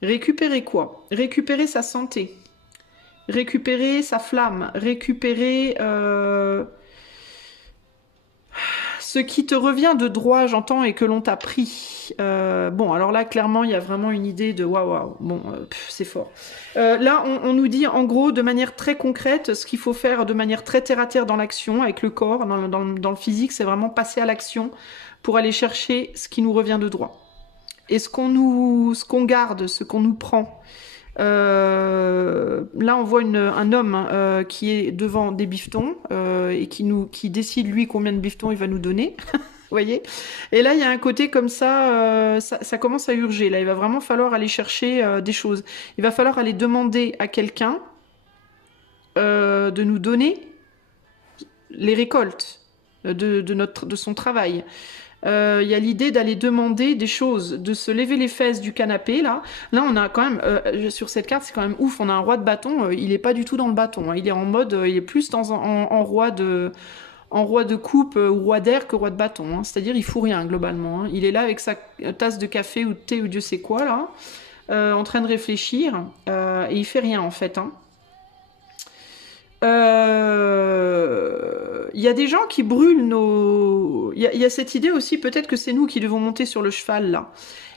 Récupérer quoi? Récupérer sa santé. Récupérer sa flamme. Récupérer... ce qui te revient de droit, j'entends, et que l'on t'a pris. Bon, alors là, clairement, il y a vraiment une idée de waouh, bon, c'est fort. Là, on nous dit, en gros, de manière très concrète, ce qu'il faut faire de manière très terre-à-terre dans l'action, avec le corps, dans le physique, c'est vraiment passer à l'action pour aller chercher ce qui nous revient de droit. Et ce qu'on garde, ce qu'on nous prend. Là, on voit un homme qui est devant des bifetons et qui décide, lui, combien de bifetons il va nous donner. Vous voyez? Et là, il y a un côté comme ça, ça commence à urger. Là, il va vraiment falloir aller chercher des choses. Il va falloir aller demander à quelqu'un de nous donner les récoltes de son travail. Il y a l'idée d'aller demander des choses, de se lever les fesses du canapé, là. Là, on a quand même, sur cette carte, c'est quand même ouf, on a un roi de bâton, il est pas du tout dans le bâton, hein. Il est en mode, il est plus en roi de coupe ou roi d'air que roi de bâton, hein. C'est-à-dire, il fout rien, globalement, hein. Il est là avec sa tasse de café ou de thé ou Dieu sait quoi, là, en train de réfléchir, et il fait rien, en fait, hein. Il y a des gens qui brûlent nos... Il y a cette idée aussi, peut-être que c'est nous qui devons monter sur le cheval, là,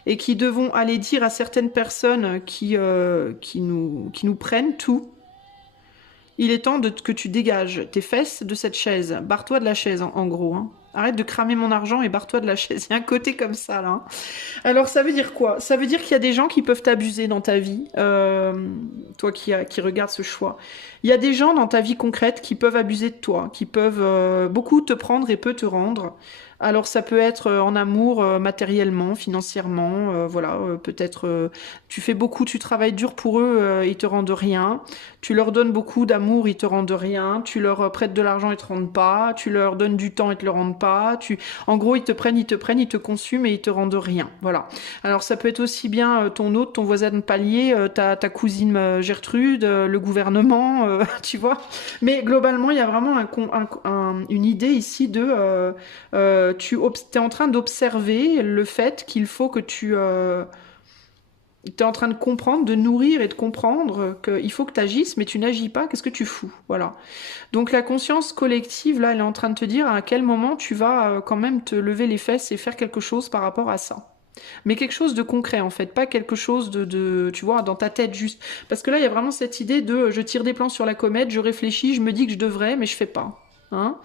et qui devons aller dire à certaines personnes qui nous prennent tout. Il est temps que tu dégages tes fesses de cette chaise. Barre-toi de la chaise, en gros, hein. Arrête de cramer mon argent et barre-toi de la chaise. Il y a un côté comme ça, là. Alors, ça veut dire quoi? Ça veut dire qu'il y a des gens qui peuvent t'abuser dans ta vie, toi qui regardes ce choix. Il y a des gens dans ta vie concrète qui peuvent abuser de toi, qui peuvent beaucoup te prendre et peu te rendre. Alors ça peut être en amour, matériellement, financièrement, voilà, peut-être tu fais beaucoup, tu travailles dur pour eux, ils te rendent rien. Tu leur donnes beaucoup d'amour, ils te rendent rien. Tu leur prêtes de l'argent, ils te rendent pas. Tu leur donnes du temps, ils te le rendent pas. En gros, ils te consument et ils te rendent rien. Voilà. Alors ça peut être aussi bien ton hôte, ton voisin de palier, ta cousine Gertrude, le gouvernement, tu vois. Mais globalement, il y a vraiment une idée ici de tu es en train d'observer le fait qu'il faut que tu es en train de comprendre, de nourrir et de comprendre qu'il faut que tu agisses, mais tu n'agis pas, qu'est-ce que tu fous? Voilà. Donc la conscience collective, là, elle est en train de te dire à quel moment tu vas quand même te lever les fesses et faire quelque chose par rapport à ça. Mais quelque chose de concret en fait, pas quelque chose tu vois, dans ta tête juste. Parce que là, il y a vraiment cette idée de je tire des plans sur la comète, je réfléchis, je me dis que je devrais, mais je fais pas. Hein.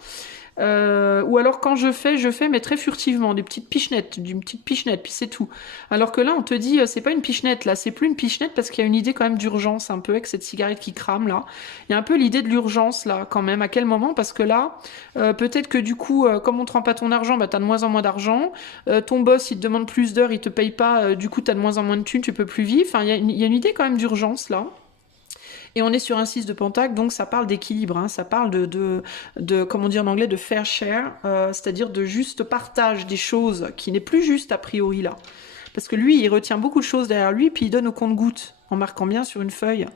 Ou alors quand je fais, mais très furtivement, d'une petite pichenette, puis c'est tout. Alors que là, on te dit, c'est pas une pichenette, là, c'est plus une pichenette parce qu'il y a une idée quand même d'urgence, un peu, avec cette cigarette qui crame, là. Il y a un peu l'idée de l'urgence, là, quand même. À quel moment? Parce que là, peut-être que du coup, comme on te rend pas ton argent, bah t'as de moins en moins d'argent. Ton boss, il te demande plus d'heures, il te paye pas, du coup, t'as de moins en moins de thunes, tu peux plus vivre. Enfin, il y a une idée quand même d'urgence, là. Et on est sur un 6 de pentacle, donc ça parle d'équilibre, hein, ça parle comment dire en anglais, de fair share, c'est-à-dire de juste partage des choses qui n'est plus juste a priori là. Parce que lui, il retient beaucoup de choses derrière lui, puis il donne au compte-gouttes, en marquant bien sur une feuille.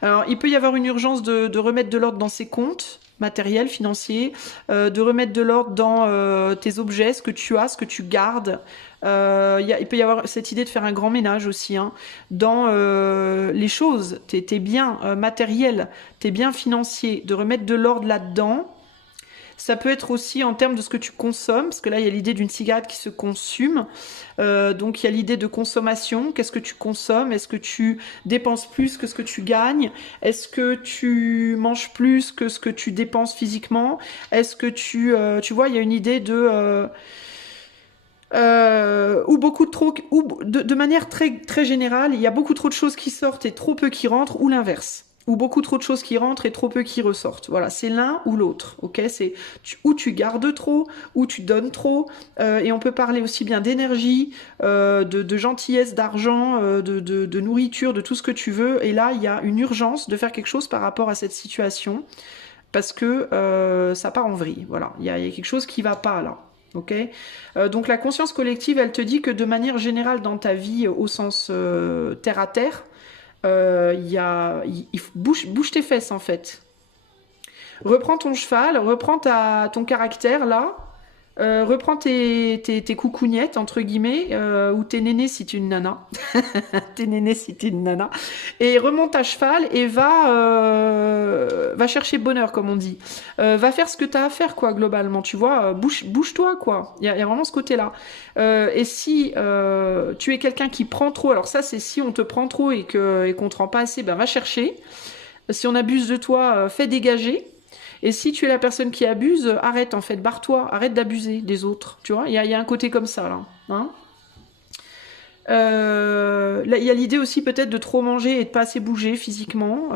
Alors, il peut y avoir une urgence de remettre de l'ordre dans ses comptes matériels, financiers, de remettre de l'ordre dans tes objets, ce que tu as, ce que tu gardes. Il peut y avoir cette idée de faire un grand ménage aussi, hein, dans les choses, tes biens matériels, tes biens financiers, de remettre de l'ordre là-dedans. Ça peut être aussi en termes de ce que tu consommes, parce que là, il y a l'idée d'une cigarette qui se consume. Donc, il y a l'idée de consommation. Qu'est-ce que tu consommes? Est-ce que tu dépenses plus que ce que tu gagnes? Est-ce que tu manges plus que ce que tu dépenses physiquement? Est-ce que tu vois, il y a une idée ou beaucoup trop, ou de manière très, très générale, il y a beaucoup trop de choses qui sortent et trop peu qui rentrent, ou l'inverse. Ou beaucoup trop de choses qui rentrent et trop peu qui ressortent. Voilà, c'est l'un ou l'autre, ok? C'est ou tu gardes trop, ou tu donnes trop. Et on peut parler aussi bien d'énergie, de gentillesse, d'argent, de nourriture, de tout ce que tu veux. Et là, il y a une urgence de faire quelque chose par rapport à cette situation parce que ça part en vrille. Voilà, il y a quelque chose qui va pas là. Ok, donc la conscience collective, elle te dit que de manière générale dans ta vie, au sens terre à terre, bouge tes fesses en fait. Reprends ton cheval, reprends ton caractère là, reprends tes coucougnettes entre guillemets, ou tes nénés si tu es une nana, tes nénés si tu es une nana, et remonte à cheval et va chercher bonheur comme on dit. Va faire ce que tu as à faire quoi globalement, tu vois, bouge-toi quoi. Il y a vraiment ce côté-là. Et si tu es quelqu'un qui prend trop, alors ça c'est si on te prend trop et qu'on te rend pas assez, ben va chercher. Si on abuse de toi, fais dégager. Et si tu es la personne qui abuse, arrête en fait, barre-toi, arrête d'abuser des autres. Tu vois, il y a un côté comme ça là. Hein, là, il y a l'idée aussi peut-être de trop manger et de pas assez bouger physiquement,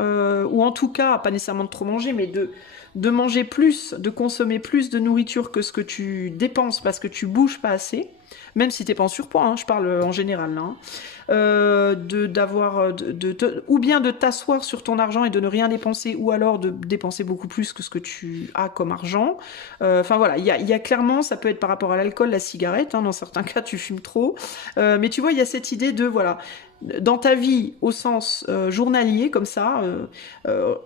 ou en tout cas, pas nécessairement de trop manger, mais de manger plus, de consommer plus de nourriture que ce que tu dépenses parce que tu bouges pas assez. Même si t'es pas en surpoids, hein, je parle en général là. Hein. Ou bien de t'asseoir sur ton argent et de ne rien dépenser, ou alors de dépenser beaucoup plus que ce que tu as comme argent. Enfin voilà, il y a clairement, ça peut être par rapport à l'alcool, la cigarette, hein, dans certains cas tu fumes trop. Mais tu vois, il y a cette idée de, voilà, dans ta vie au sens journalier, comme ça,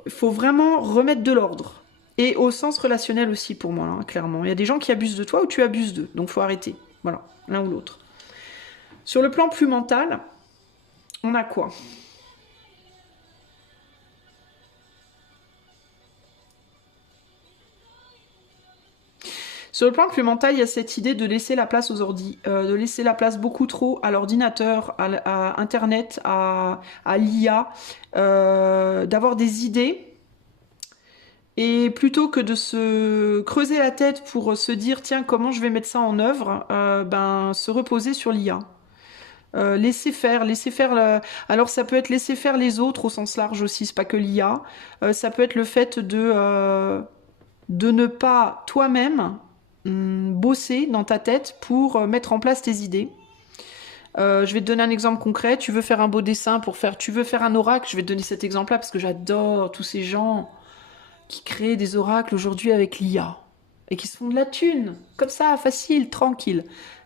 faut vraiment remettre de l'ordre. Et au sens relationnel aussi pour moi, hein, clairement. Il y a des gens qui abusent de toi ou tu abuses d'eux, donc faut arrêter. Voilà, l'un ou l'autre. Sur le plan plus mental, on a quoi? Sur le plan plus mental, il y a cette idée de laisser la place aux ordi, de laisser la place beaucoup trop à l'ordinateur, à Internet, à l'IA, d'avoir des idées. Et plutôt que de se creuser la tête pour se dire tiens comment je vais mettre ça en œuvre, ben se reposer sur l'IA. Laisser faire. Alors ça peut être laisser faire les autres au sens large aussi, c'est pas que l'IA. Ça peut être le fait de ne pas toi-même bosser dans ta tête pour mettre en place tes idées. Je vais te donner un exemple concret. Tu veux faire un beau dessin tu veux faire un oracle. Je vais te donner cet exemple-là parce que j'adore tous ces gens qui créent des oracles aujourd'hui avec l'IA et qui se font de la thune. Comme ça, facile, tranquille.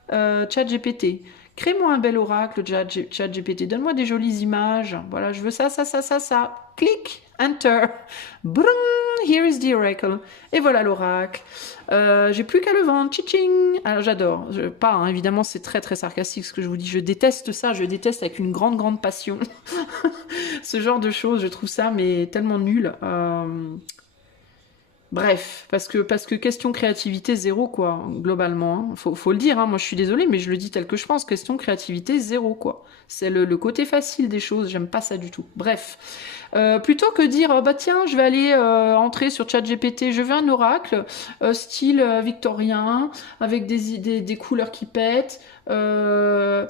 ChatGPT. Crée-moi un bel oracle, ChatGPT. Donne-moi des jolies images. Voilà, je veux ça, ça, ça, ça, ça. Clic, enter. Brum, here is the oracle. Et voilà l'oracle. J'ai plus qu'à le vendre. Tching. Alors j'adore. Pas, hein, évidemment, c'est très très sarcastique ce que je vous dis. Je déteste ça. Je déteste avec une grande grande passion. Ce genre de choses, je trouve ça mais tellement nul. Bref, parce que question créativité zéro quoi, globalement. Hein. Faut le dire, hein. Moi je suis désolée, mais je le dis tel que je pense. Question créativité zéro quoi. C'est le côté facile des choses, j'aime pas ça du tout. Bref, plutôt que dire bah tiens, je vais aller entrer sur ChatGPT, je veux un oracle style victorien avec des couleurs qui pètent. De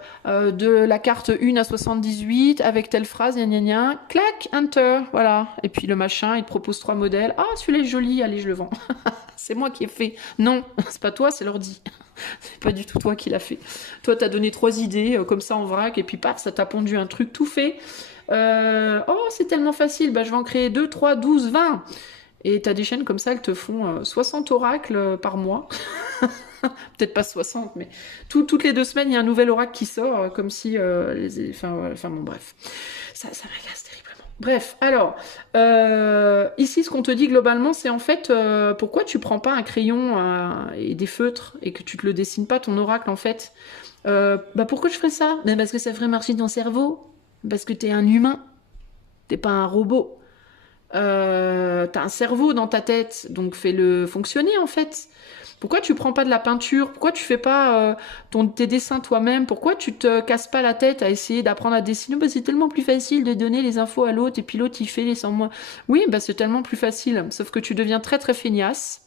la carte 1 à 78 avec telle phrase, gna gna gna, clac, enter, voilà. Et puis le machin, il te propose 3 modèles. Ah, celui-là est joli, allez, je le vends. C'est moi qui ai fait. Non, c'est pas toi, c'est l'ordi. C'est pas du tout toi qui l'a fait. Toi, t'as donné 3 idées comme ça en vrac et puis paf, ça t'a pondu un truc tout fait. Oh, c'est tellement facile, bah, je vais en créer 2, 3, 12, 20. Et t'as des chaînes comme ça, elles te font 60 oracles par mois. Peut-être pas 60, mais toutes les 2 semaines, il y a un nouvel oracle qui sort, comme si... Enfin bon, bref. Ça m'agace terriblement. Bref, alors, ici, ce qu'on te dit globalement, c'est en fait, pourquoi tu prends pas un crayon et des feutres et que tu te le dessines pas, ton oracle, en fait bah pourquoi je ferais ça? Ben parce que ça ferait marcher ton cerveau. Parce que t'es un humain. T'es pas un robot. T'as un cerveau dans ta tête, donc fais-le fonctionner en fait. Pourquoi tu prends pas de la peinture? Pourquoi tu fais pas tes dessins toi-même? Pourquoi tu te casses pas la tête à essayer d'apprendre à dessiner? Bah, c'est tellement plus facile de donner les infos à l'autre et puis l'autre il fait les sans moi. Oui, bah c'est tellement plus facile. Sauf que tu deviens très très feignasse.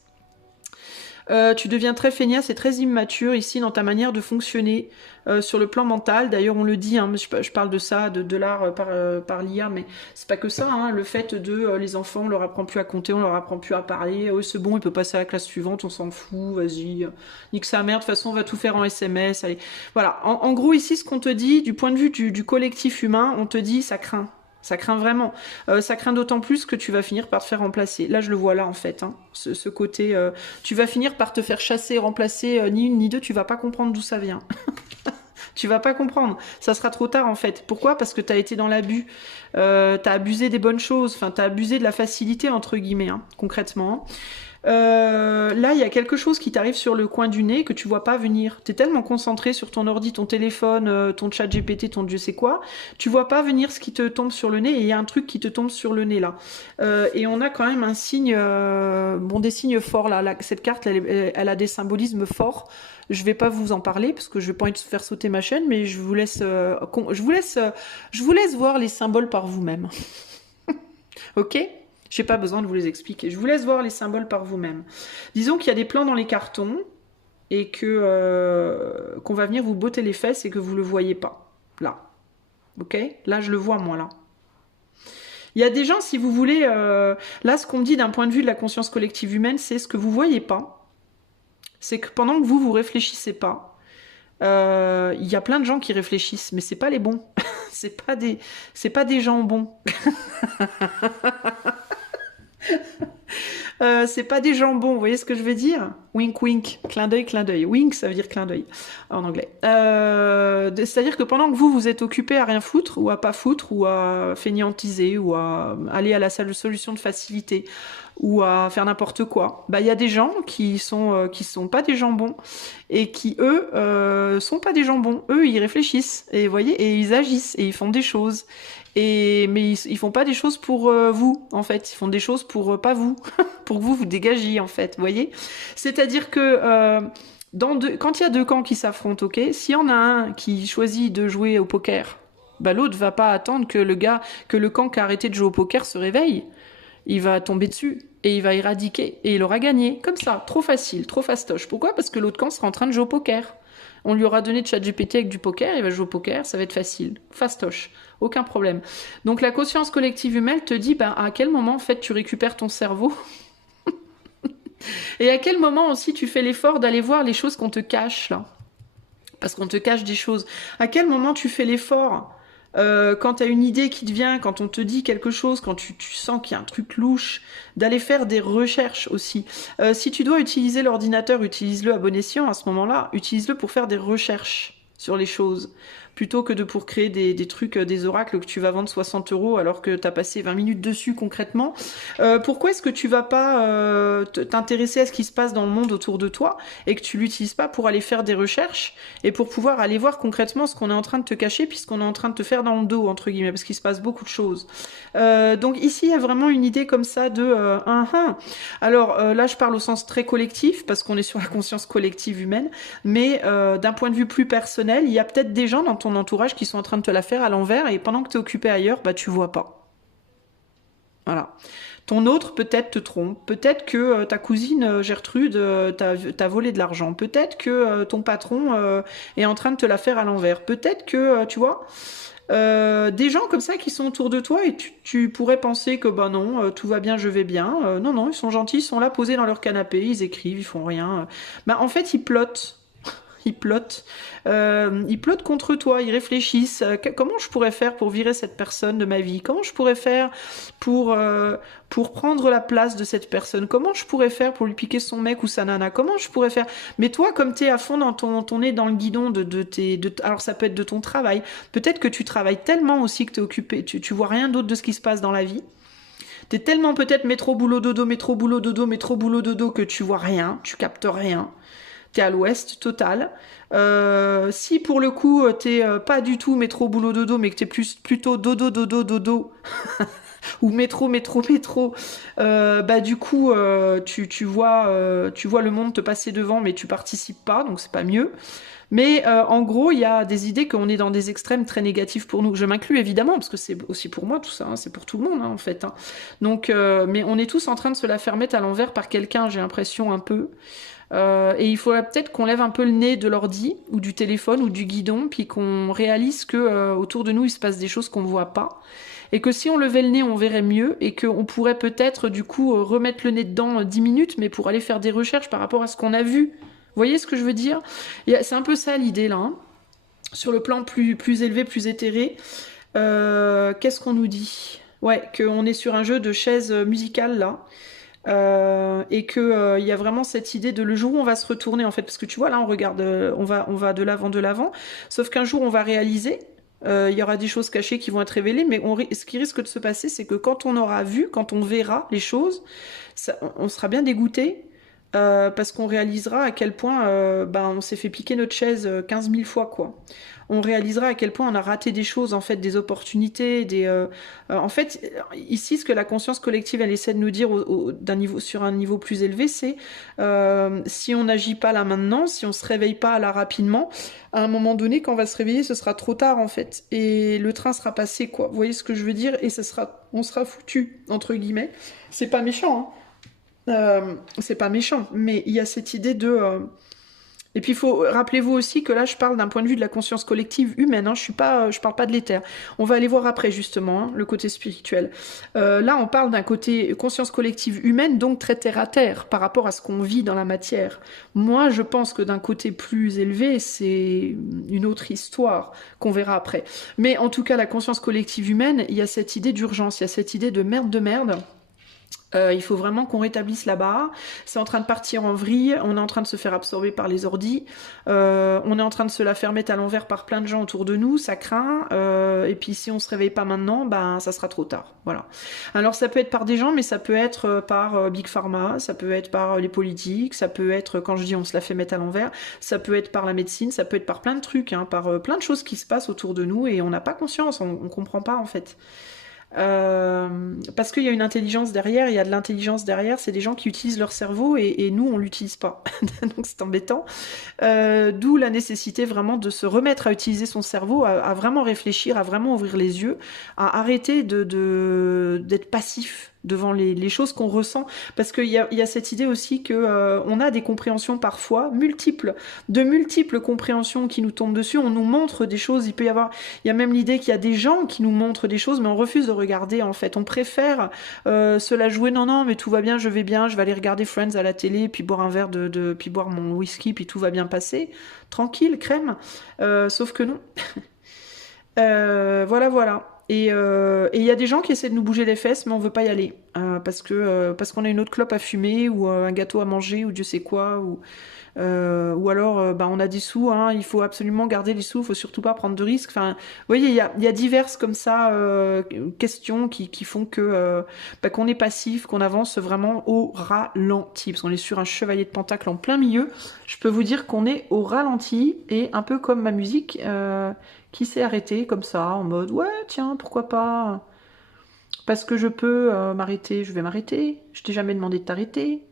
Tu deviens très feignasse et très immature ici dans ta manière de fonctionner sur le plan mental. D'ailleurs, on le dit, hein, je parle de ça, de l'art par l'IA, mais c'est pas que ça. Hein, le fait de les enfants, on leur apprend plus à compter, on leur apprend plus à parler. Oh, c'est bon, il peut passer à la classe suivante, on s'en fout, vas-y, nique sa mère. De toute façon, on va tout faire en SMS. Allez, voilà. En gros, ici, ce qu'on te dit, du point de vue du collectif humain, on te dit, ça craint. Ça craint vraiment. Ça craint d'autant plus que tu vas finir par te faire remplacer. Là, je le vois là, en fait. Hein, ce côté... tu vas finir par te faire chasser, remplacer, ni une ni deux. Tu vas pas comprendre d'où ça vient. Tu vas pas comprendre. Ça sera trop tard, en fait. Pourquoi? Parce que tu as été dans l'abus. Tu as abusé des bonnes choses. Enfin, tu as abusé de la facilité, entre guillemets, hein, concrètement. Là, il y a quelque chose qui t'arrive sur le coin du nez que tu vois pas venir. T'es tellement concentré sur ton ordi, ton téléphone, ton chat GPT, ton Dieu sait quoi, tu vois pas venir ce qui te tombe sur le nez et il y a un truc qui te tombe sur le nez là. Et on a quand même un signe, des signes forts là. Cette carte, elle a des symbolismes forts. Je vais pas vous en parler parce que je vais pas envie de faire sauter ma chaîne, mais je vous laisse voir les symboles par vous-même. Ok? J'ai pas besoin de vous les expliquer. Je vous laisse voir les symboles par vous-même. Disons qu'il y a des plans dans les cartons et que qu'on va venir vous botter les fesses et que vous le voyez pas. Là. Ok? Là, je le vois, moi, là. Il y a des gens, si vous voulez... là, ce qu'on me dit d'un point de vue de la conscience collective humaine, c'est ce que vous voyez pas. C'est que pendant que vous réfléchissez pas, il y a plein de gens qui réfléchissent, mais c'est pas les bons. c'est pas des gens bons. C'est pas des jambons, vous voyez ce que je veux dire? Wink wink, clin d'œil, clin d'œil. Wink, ça veut dire clin d'œil en anglais. C'est-à-dire que pendant que vous êtes occupé à rien foutre, ou à pas foutre, ou à fainéantiser, ou à aller à la salle de solution de facilité, ou à faire n'importe quoi, bah il y a des gens qui sont pas des jambons et qui eux sont pas des jambons. Eux ils réfléchissent et vous voyez et ils agissent et ils font des choses. Mais ils font pas des choses pour vous, en fait. Ils font des choses pour pas vous. Pour que vous dégagiez, en fait. Vous voyez? C'est-à-dire que quand il y a 2 camps qui s'affrontent, ok? S'il y en a un qui choisit de jouer au poker, bah l'autre va pas attendre que le camp qui a arrêté de jouer au poker se réveille. Il va tomber dessus et il va éradiquer. Et il aura gagné. Comme ça. Trop facile, trop fastoche. Pourquoi? Parce que l'autre camp sera en train de jouer au poker. On lui aura donné de ChatGPT avec du poker, il va jouer au poker, ça va être facile, fastoche, aucun problème. Donc la conscience collective humaine te dit à quel moment en fait tu récupères ton cerveau Et à quel moment aussi tu fais l'effort d'aller voir les choses qu'on te cache, là? Parce qu'on te cache des choses. À quel moment tu fais l'effort quand tu as une idée qui te vient, quand on te dit quelque chose, quand tu sens qu'il y a un truc louche, d'aller faire des recherches aussi. Si tu dois utiliser l'ordinateur, utilise-le à bon escient à ce moment-là. Utilise-le pour faire des recherches sur les choses, plutôt que pour créer des trucs, des oracles que tu vas vendre 60 € alors que tu as passé 20 minutes dessus concrètement. Pourquoi est-ce que tu vas pas t'intéresser à ce qui se passe dans le monde autour de toi et que tu l'utilises pas pour aller faire des recherches et pour pouvoir aller voir concrètement ce qu'on est en train de te cacher puisqu'on est en train de te faire dans le dos, entre guillemets, parce qu'il se passe beaucoup de choses. Donc ici, il y a vraiment une idée comme ça de Alors là, je parle au sens très collectif parce qu'on est sur la conscience collective humaine, mais d'un point de vue plus personnel, il y a peut-être des gens dans ton entourage qui sont en train de te la faire à l'envers et pendant que tu es occupé ailleurs, bah tu vois pas. Voilà. Ton autre peut-être te trompe, peut-être que ta cousine Gertrude t'a volé de l'argent, peut-être que ton patron est en train de te la faire à l'envers, peut-être que, tu vois, des gens comme ça qui sont autour de toi et tu pourrais penser que bah non, tout va bien, je vais bien. Non, non, ils sont gentils, ils sont là posés dans leur canapé, ils écrivent, ils font rien. Bah en fait, ils plotent. Ils plotent contre toi, ils réfléchissent. Comment je pourrais faire pour virer cette personne de ma vie? Comment je pourrais faire pour prendre la place de cette personne? Comment je pourrais faire pour lui piquer son mec ou sa nana? Comment je pourrais faire? Mais toi, comme t'es à fond dans ton nez dans le guidon alors ça peut être de ton travail. Peut-être que tu travailles tellement aussi que t'es occupé, tu vois rien d'autre de ce qui se passe dans la vie. T'es tellement peut-être métro boulot dodo, métro boulot dodo, métro boulot dodo que tu vois rien, tu captes rien. T'es à l'ouest total. Si pour le coup t'es pas du tout métro boulot dodo, mais que t'es plutôt dodo dodo dodo ou métro métro métro, bah du coup tu vois le monde te passer devant, mais tu participes pas, donc c'est pas mieux. Mais en gros, il y a des idées qu'on est dans des extrêmes très négatifs pour nous. Je m'inclus évidemment, parce que c'est aussi pour moi tout ça, hein, c'est pour tout le monde hein, en fait. Hein. Donc, mais on est tous en train de se la faire mettre à l'envers par quelqu'un, j'ai l'impression un peu. Et il faudrait peut-être qu'on lève un peu le nez de l'ordi ou du téléphone ou du guidon, puis qu'on réalise que autour de nous il se passe des choses qu'on ne voit pas, et que si on levait le nez on verrait mieux, et qu'on pourrait peut-être du coup remettre le nez dedans 10 minutes, mais pour aller faire des recherches par rapport à ce qu'on a vu. Vous voyez ce que je veux dire? C'est un peu ça l'idée là, hein. Sur le plan plus élevé, plus éthéré. Qu'est-ce qu'on nous dit? Ouais, qu'on est sur un jeu de chaises musicales là. Et que y a vraiment cette idée de le jour où on va se retourner en fait, parce que tu vois là on regarde, on va de l'avant, sauf qu'un jour on va réaliser, il y aura des choses cachées qui vont être révélées, mais ce qui risque de se passer, c'est que quand on aura vu, quand on verra les choses, on sera bien dégoûté. Parce qu'on réalisera à quel point on s'est fait piquer notre chaise 15 000 fois quoi. On réalisera à quel point on a raté des choses en fait, des opportunités, en fait ici ce que la conscience collective elle essaie de nous dire sur un niveau plus élevé, c'est si on n'agit pas là maintenant, si on se réveille pas là rapidement, à un moment donné quand on va se réveiller ce sera trop tard en fait, et le train sera passé quoi. Vous voyez ce que je veux dire? Et on sera foutu entre guillemets. C'est pas méchant hein. C'est pas méchant, mais il y a cette idée de... Et puis rappelez-vous aussi que là je parle d'un point de vue de la conscience collective humaine, hein, je parle pas de l'éther. On va aller voir après justement hein, le côté spirituel. Là on parle d'un côté conscience collective humaine, donc très terre à terre par rapport à ce qu'on vit dans la matière. Moi je pense que d'un côté plus élevé c'est une autre histoire qu'on verra après. Mais en tout cas la conscience collective humaine, il y a cette idée d'urgence, il y a cette idée de merde. Il faut vraiment qu'on rétablisse la barre. C'est en train de partir en vrille, on est en train de se faire absorber par les ordis, on est en train de se la faire mettre à l'envers par plein de gens autour de nous, ça craint, et puis si on se réveille pas maintenant, ça sera trop tard. Voilà. Alors ça peut être par des gens, mais ça peut être par Big Pharma, ça peut être par les politiques, ça peut être, quand je dis on se la fait mettre à l'envers, ça peut être par la médecine, ça peut être par plein de trucs, hein, par plein de choses qui se passent autour de nous et on n'a pas conscience, on comprend pas en fait. Parce qu'il y a une intelligence derrière, il y a de l'intelligence derrière, c'est des gens qui utilisent leur cerveau et nous on l'utilise pas, donc c'est embêtant. D'où la nécessité vraiment de se remettre à utiliser son cerveau, à vraiment réfléchir, à vraiment ouvrir les yeux, à arrêter d'être passif devant les choses qu'on ressent, parce qu'il y a cette idée aussi que on a des compréhensions parfois de multiples compréhensions qui nous tombent dessus, on nous montre des choses, il y a même l'idée qu'il y a des gens qui nous montrent des choses, mais on refuse de regarder en fait, on préfère se la jouer, non mais tout va bien, je vais bien, je vais aller regarder Friends à la télé, puis boire un verre puis boire mon whisky, puis tout va bien passer, tranquille, crème, sauf que non. Voilà. Et il y a des gens qui essaient de nous bouger les fesses, mais on veut pas y aller parce qu'on a une autre clope à fumer ou un gâteau à manger ou Dieu sait quoi ou alors on a des sous, hein, il faut absolument garder les sous, il faut surtout pas prendre de risques. Enfin, vous voyez, il y a diverses comme ça questions qui font que qu'on est passif, qu'on avance vraiment au ralenti, parce qu'on est sur un chevalier de pentacle en plein milieu. Je peux vous dire qu'on est au ralenti et un peu comme ma musique. Qui s'est arrêté comme ça, en mode ouais, tiens, pourquoi pas, parce que je peux m'arrêter, je vais m'arrêter. Je t'ai jamais demandé de t'arrêter.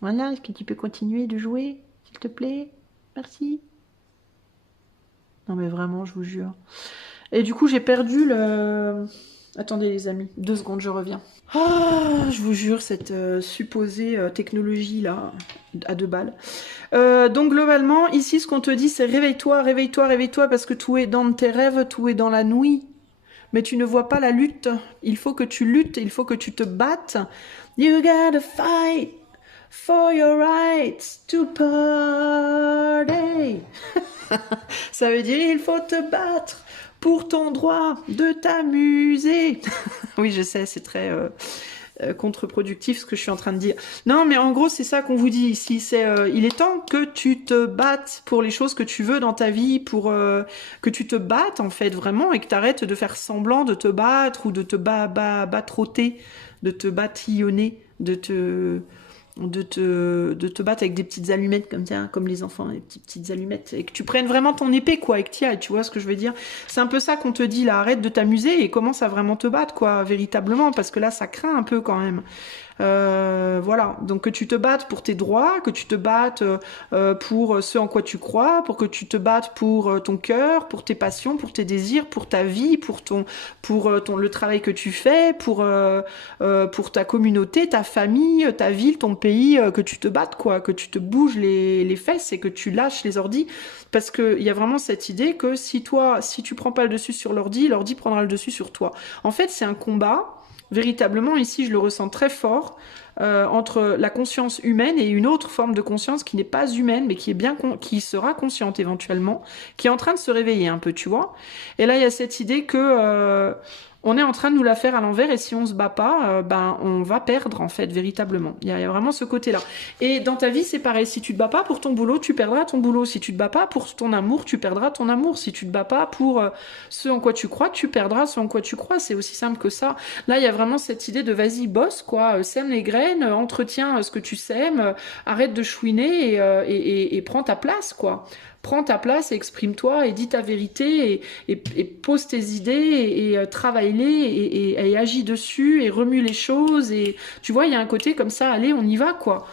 Voilà, est-ce que tu peux continuer de jouer, s'il te plaît? Merci. Non mais vraiment, je vous jure. Et du coup, j'ai perdu le... Attendez les amis, 2 secondes, je reviens. Ah, je vous jure, cette supposée technologie là, à 2 balles. Donc globalement, ici, ce qu'on te dit, c'est réveille-toi, réveille-toi, réveille-toi, parce que tout est dans tes rêves, tout est dans la nuit. Mais tu ne vois pas la lutte. Il faut que tu luttes, il faut que tu te battes. You gotta fight for your rights to party. Ça veut dire il faut te battre pour ton droit de t'amuser. Oui, je sais, c'est très contre-productif ce que je suis en train de dire. Non, mais en gros, c'est ça qu'on vous dit ici. C'est il est temps que tu te battes pour les choses que tu veux dans ta vie, pour que tu te battes en fait vraiment et que tu arrêtes de faire semblant de te battre ou de te battre-ôter, de te bâtillonner, de te battre avec des petites allumettes comme ça, comme les enfants, des petites allumettes, et que tu prennes vraiment ton épée, quoi, et que t'y ailles, tu vois ce que je veux dire? C'est un peu ça qu'on te dit, là, arrête de t'amuser et commence à vraiment te battre, quoi, véritablement, parce que là, ça craint un peu quand même. Voilà, donc que tu te battes pour tes droits, que tu te battes pour ce en quoi tu crois, pour que tu te battes pour ton cœur, pour tes passions, pour tes désirs, pour ta vie, pour le travail que tu fais, pour ta communauté, ta famille, ta ville, ton pays, que tu te battes, quoi, que tu te bouges les fesses et que tu lâches les ordis, parce que il y a vraiment cette idée que si tu prends pas le dessus sur l'ordi prendra le dessus sur toi. En fait, c'est un combat. Véritablement, ici, je le ressens très fort entre la conscience humaine et une autre forme de conscience qui n'est pas humaine, mais qui sera consciente éventuellement, qui est en train de se réveiller un peu, tu vois. Et là, il y a cette idée que on est en train de nous la faire à l'envers et si on se bat pas, on va perdre en fait véritablement. Il y a vraiment ce côté-là. Et dans ta vie, c'est pareil. Si tu te bats pas pour ton boulot, tu perdras ton boulot. Si tu te bats pas pour ton amour, tu perdras ton amour. Si tu te bats pas pour ce en quoi tu crois, tu perdras ce en quoi tu crois. C'est aussi simple que ça. Là, il y a vraiment cette idée de vas-y, bosse quoi, sème les graines, entretiens ce que tu sèmes, arrête de chouiner et prends ta place quoi. Prends ta place, exprime-toi et dis ta vérité et pose tes idées et travaille-les et agis dessus et remue les choses. Et tu vois, il y a un côté comme ça, allez, on y va quoi.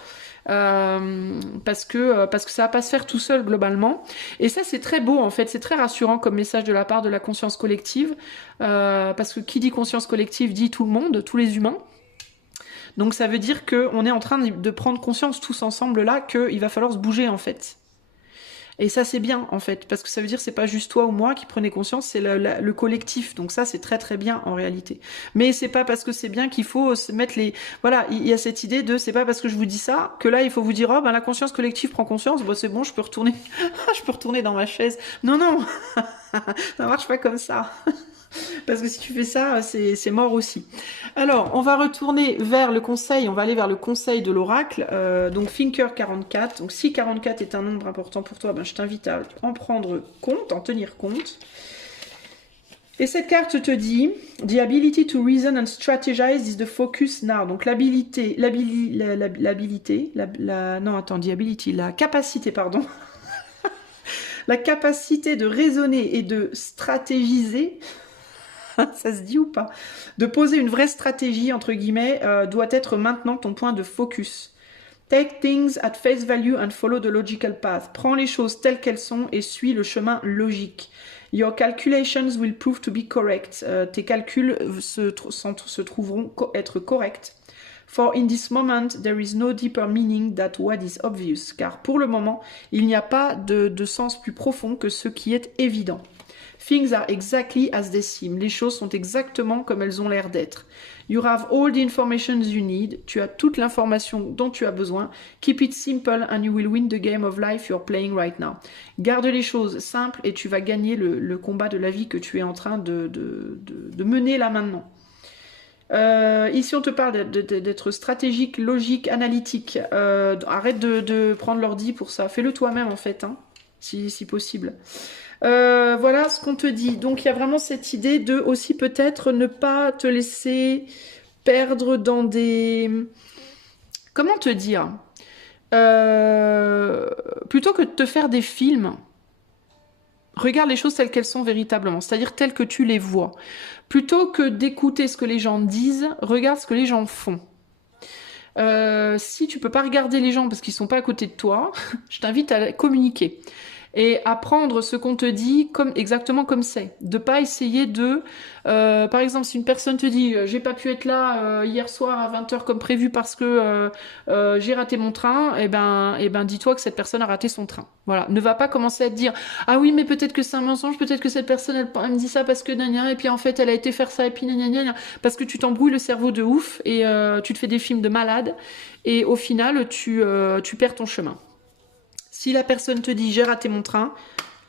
Parce que ça va pas se faire tout seul globalement. Et ça, c'est très beau en fait, c'est très rassurant comme message de la part de la conscience collective. Parce que qui dit conscience collective dit tout le monde, tous les humains. Donc ça veut dire qu'on est en train de prendre conscience tous ensemble là qu'il va falloir se bouger en fait. Et ça, c'est bien, en fait, parce que ça veut dire que c'est pas juste toi ou moi qui prenez conscience, c'est le collectif. Donc ça, c'est très très bien, en réalité. Mais c'est pas parce que c'est bien qu'il faut se mettre les... Voilà, il y a cette idée de, c'est pas parce que je vous dis ça, que là, il faut vous dire, oh, la conscience collective prend conscience, bon, c'est bon, je peux retourner, je peux retourner dans ma chaise. Non, ça marche pas comme ça. Parce que si tu fais ça, c'est mort aussi. Alors, on va retourner vers le conseil, on va aller vers le conseil de l'oracle. Donc, Thinker 44. Donc, si 44 est un nombre important pour toi, je t'invite à en prendre compte, en tenir compte. Et cette carte te dit « The ability to reason and strategize is the focus now ». Donc, la capacité, pardon. La capacité de raisonner et de stratégiser... ça se dit ou pas? De poser une vraie stratégie, entre guillemets, doit être maintenant ton point de focus. Take things at face value and follow the logical path. Prends les choses telles qu'elles sont et suis le chemin logique. Your calculations will prove to be correct. Tes calculs se trouveront être corrects. For in this moment, there is no deeper meaning than what is obvious. Car pour le moment, il n'y a pas de sens plus profond que ce qui est évident. Things are exactly as they seem. Les choses sont exactement comme elles ont l'air d'être. You have all the information you need. Tu as toute l'information dont tu as besoin. Keep it simple and you will win the game of life you're playing right now. Garde les choses simples et tu vas gagner le combat de la vie que tu es en train de mener là maintenant. Ici on te parle d'être stratégique, logique, analytique. Arrête de prendre l'ordi pour ça. Fais-le toi-même en fait, hein, si possible. Voilà ce qu'on te dit. Donc il y a vraiment cette idée de aussi peut-être ne pas te laisser perdre dans des... Comment te dire, plutôt que de te faire des films, regarde les choses telles qu'elles sont véritablement, c'est-à-dire telles que tu les vois. Plutôt que d'écouter ce que les gens disent, regarde ce que les gens font. Si tu peux pas regarder les gens parce qu'ils sont pas à côté de toi, je t'invite à communiquer. Et à prendre ce qu'on te dit exactement comme c'est. De pas essayer de... par exemple, si une personne te dit « j'ai pas pu être là hier soir à 20h comme prévu parce que j'ai raté mon train », eh ben dis-toi que cette personne a raté son train. Voilà. Ne va pas commencer à te dire « ah oui, mais peut-être que c'est un mensonge, peut-être que cette personne, elle me dit ça parce que et puis en fait, elle a été faire ça, et puis parce que tu t'embrouilles le cerveau de ouf, et tu te fais des films de malade, et au final, tu perds ton chemin. Si la personne te dit « j'ai raté mon train »,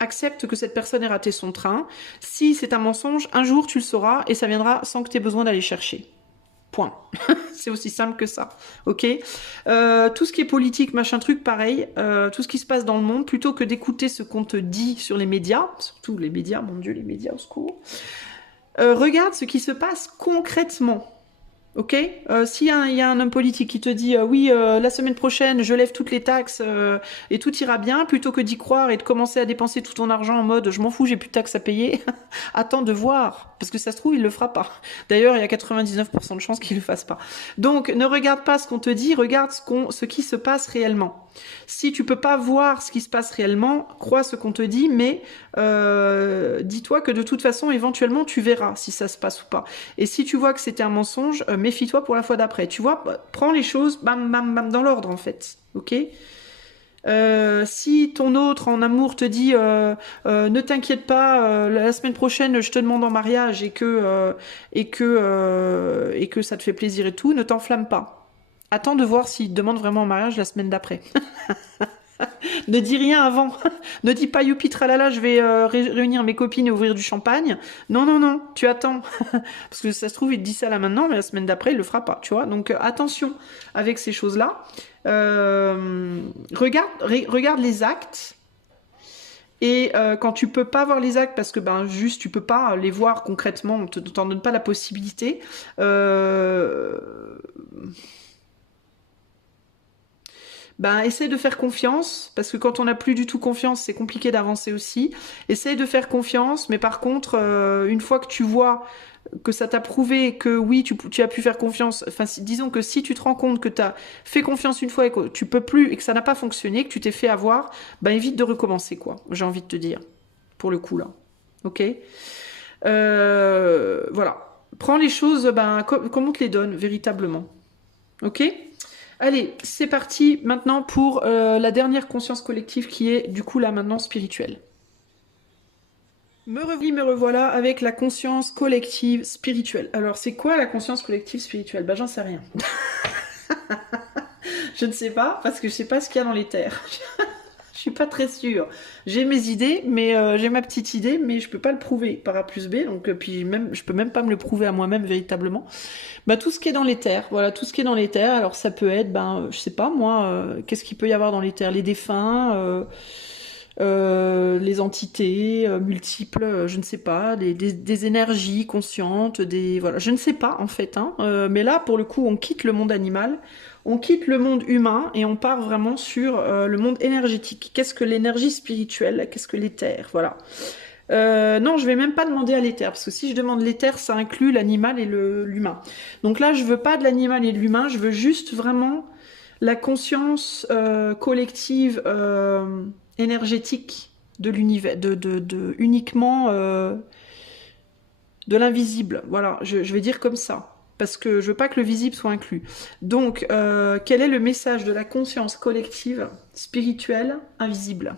accepte que cette personne ait raté son train. Si c'est un mensonge, un jour tu le sauras et ça viendra sans que tu aies besoin d'aller chercher. Point. C'est aussi simple que ça. Ok. Tout ce qui est politique, machin truc, pareil. Tout ce qui se passe dans le monde, plutôt que d'écouter ce qu'on te dit sur les médias, surtout les médias, mon Dieu, les médias, au secours. Regarde ce qui se passe concrètement. Ok, s'il y a un homme politique qui te dit oui, la semaine prochaine, je lève toutes les taxes et tout ira bien, plutôt que d'y croire et de commencer à dépenser tout ton argent en mode je m'en fous, j'ai plus de taxes à payer, attends de voir, parce que ça se trouve, il le fera pas. D'ailleurs, il y a 99% de chances qu'il le fasse pas. Donc, ne regarde pas ce qu'on te dit, regarde ce qui se passe réellement. Si tu peux pas voir ce qui se passe réellement, crois ce qu'on te dit, mais dis-toi que de toute façon, éventuellement, tu verras si ça se passe ou pas. Et si tu vois que c'était un mensonge, méfie-toi pour la fois d'après. Tu vois, prends les choses, bam, bam, bam, dans l'ordre, en fait. Ok ? Si ton autre en amour te dit ne t'inquiète pas, la semaine prochaine je te demande en mariage et que ça te fait plaisir et tout, ne t'enflamme pas. Attends de voir s'il te demande vraiment en mariage la semaine d'après. Ne dis rien avant. Ne dis pas youpi tralala, je vais réunir mes copines et ouvrir du champagne. Non, non, non, tu attends. Parce que ça se trouve, il te dit ça là maintenant, mais la semaine d'après, il le fera pas, tu vois. Donc attention avec ces choses-là. Regarde les actes. Et quand tu peux pas voir les actes parce que juste tu peux pas les voir concrètement, on t'en donne pas la possibilité. Essaye de faire confiance, parce que quand on n'a plus du tout confiance, c'est compliqué d'avancer aussi. Essaye de faire confiance, mais par contre, une fois que tu vois que ça t'a prouvé que oui, tu as pu faire confiance, enfin, disons que si tu te rends compte que tu as fait confiance une fois et que tu peux plus, et que ça n'a pas fonctionné, que tu t'es fait avoir, évite de recommencer, quoi, j'ai envie de te dire, pour le coup, là. Ok ? Voilà. Prends les choses comme on te les donne, véritablement. Ok ? Allez, c'est parti maintenant pour la dernière conscience collective qui est du coup là maintenant spirituelle. Me revoilà avec la conscience collective spirituelle. Alors c'est quoi la conscience collective spirituelle ? J'en sais rien. Je ne sais pas parce que je sais pas ce qu'il y a dans les terres. Je suis pas très sûre. J'ai mes idées, mais j'ai ma petite idée, mais je peux pas le prouver par A plus B, donc puis même je peux même pas me le prouver à moi-même véritablement. Tout ce qui est dans les terres, voilà, tout ce qui est dans les terres. Alors ça peut être, je sais pas moi, qu'est-ce qu'il peut y avoir dans les terres ? Les défunts, les entités multiples, je ne sais pas, des énergies conscientes, voilà, je ne sais pas en fait. Mais là, pour le coup, on quitte le monde animal. On quitte le monde humain et on part vraiment sur le monde énergétique. Qu'est-ce que l'énergie spirituelle ? Qu'est-ce que l'éther ? Voilà. Non, je vais même pas demander à l'éther, parce que si je demande l'éther, ça inclut l'animal et l'humain. Donc là, je veux pas de l'animal et de l'humain, je veux juste vraiment la conscience collective énergétique de l'univers, uniquement de l'invisible. Voilà, je vais dire comme ça. parce que je veux pas que le visible soit inclus. Donc, quel est le message de la conscience collective, spirituelle, invisible?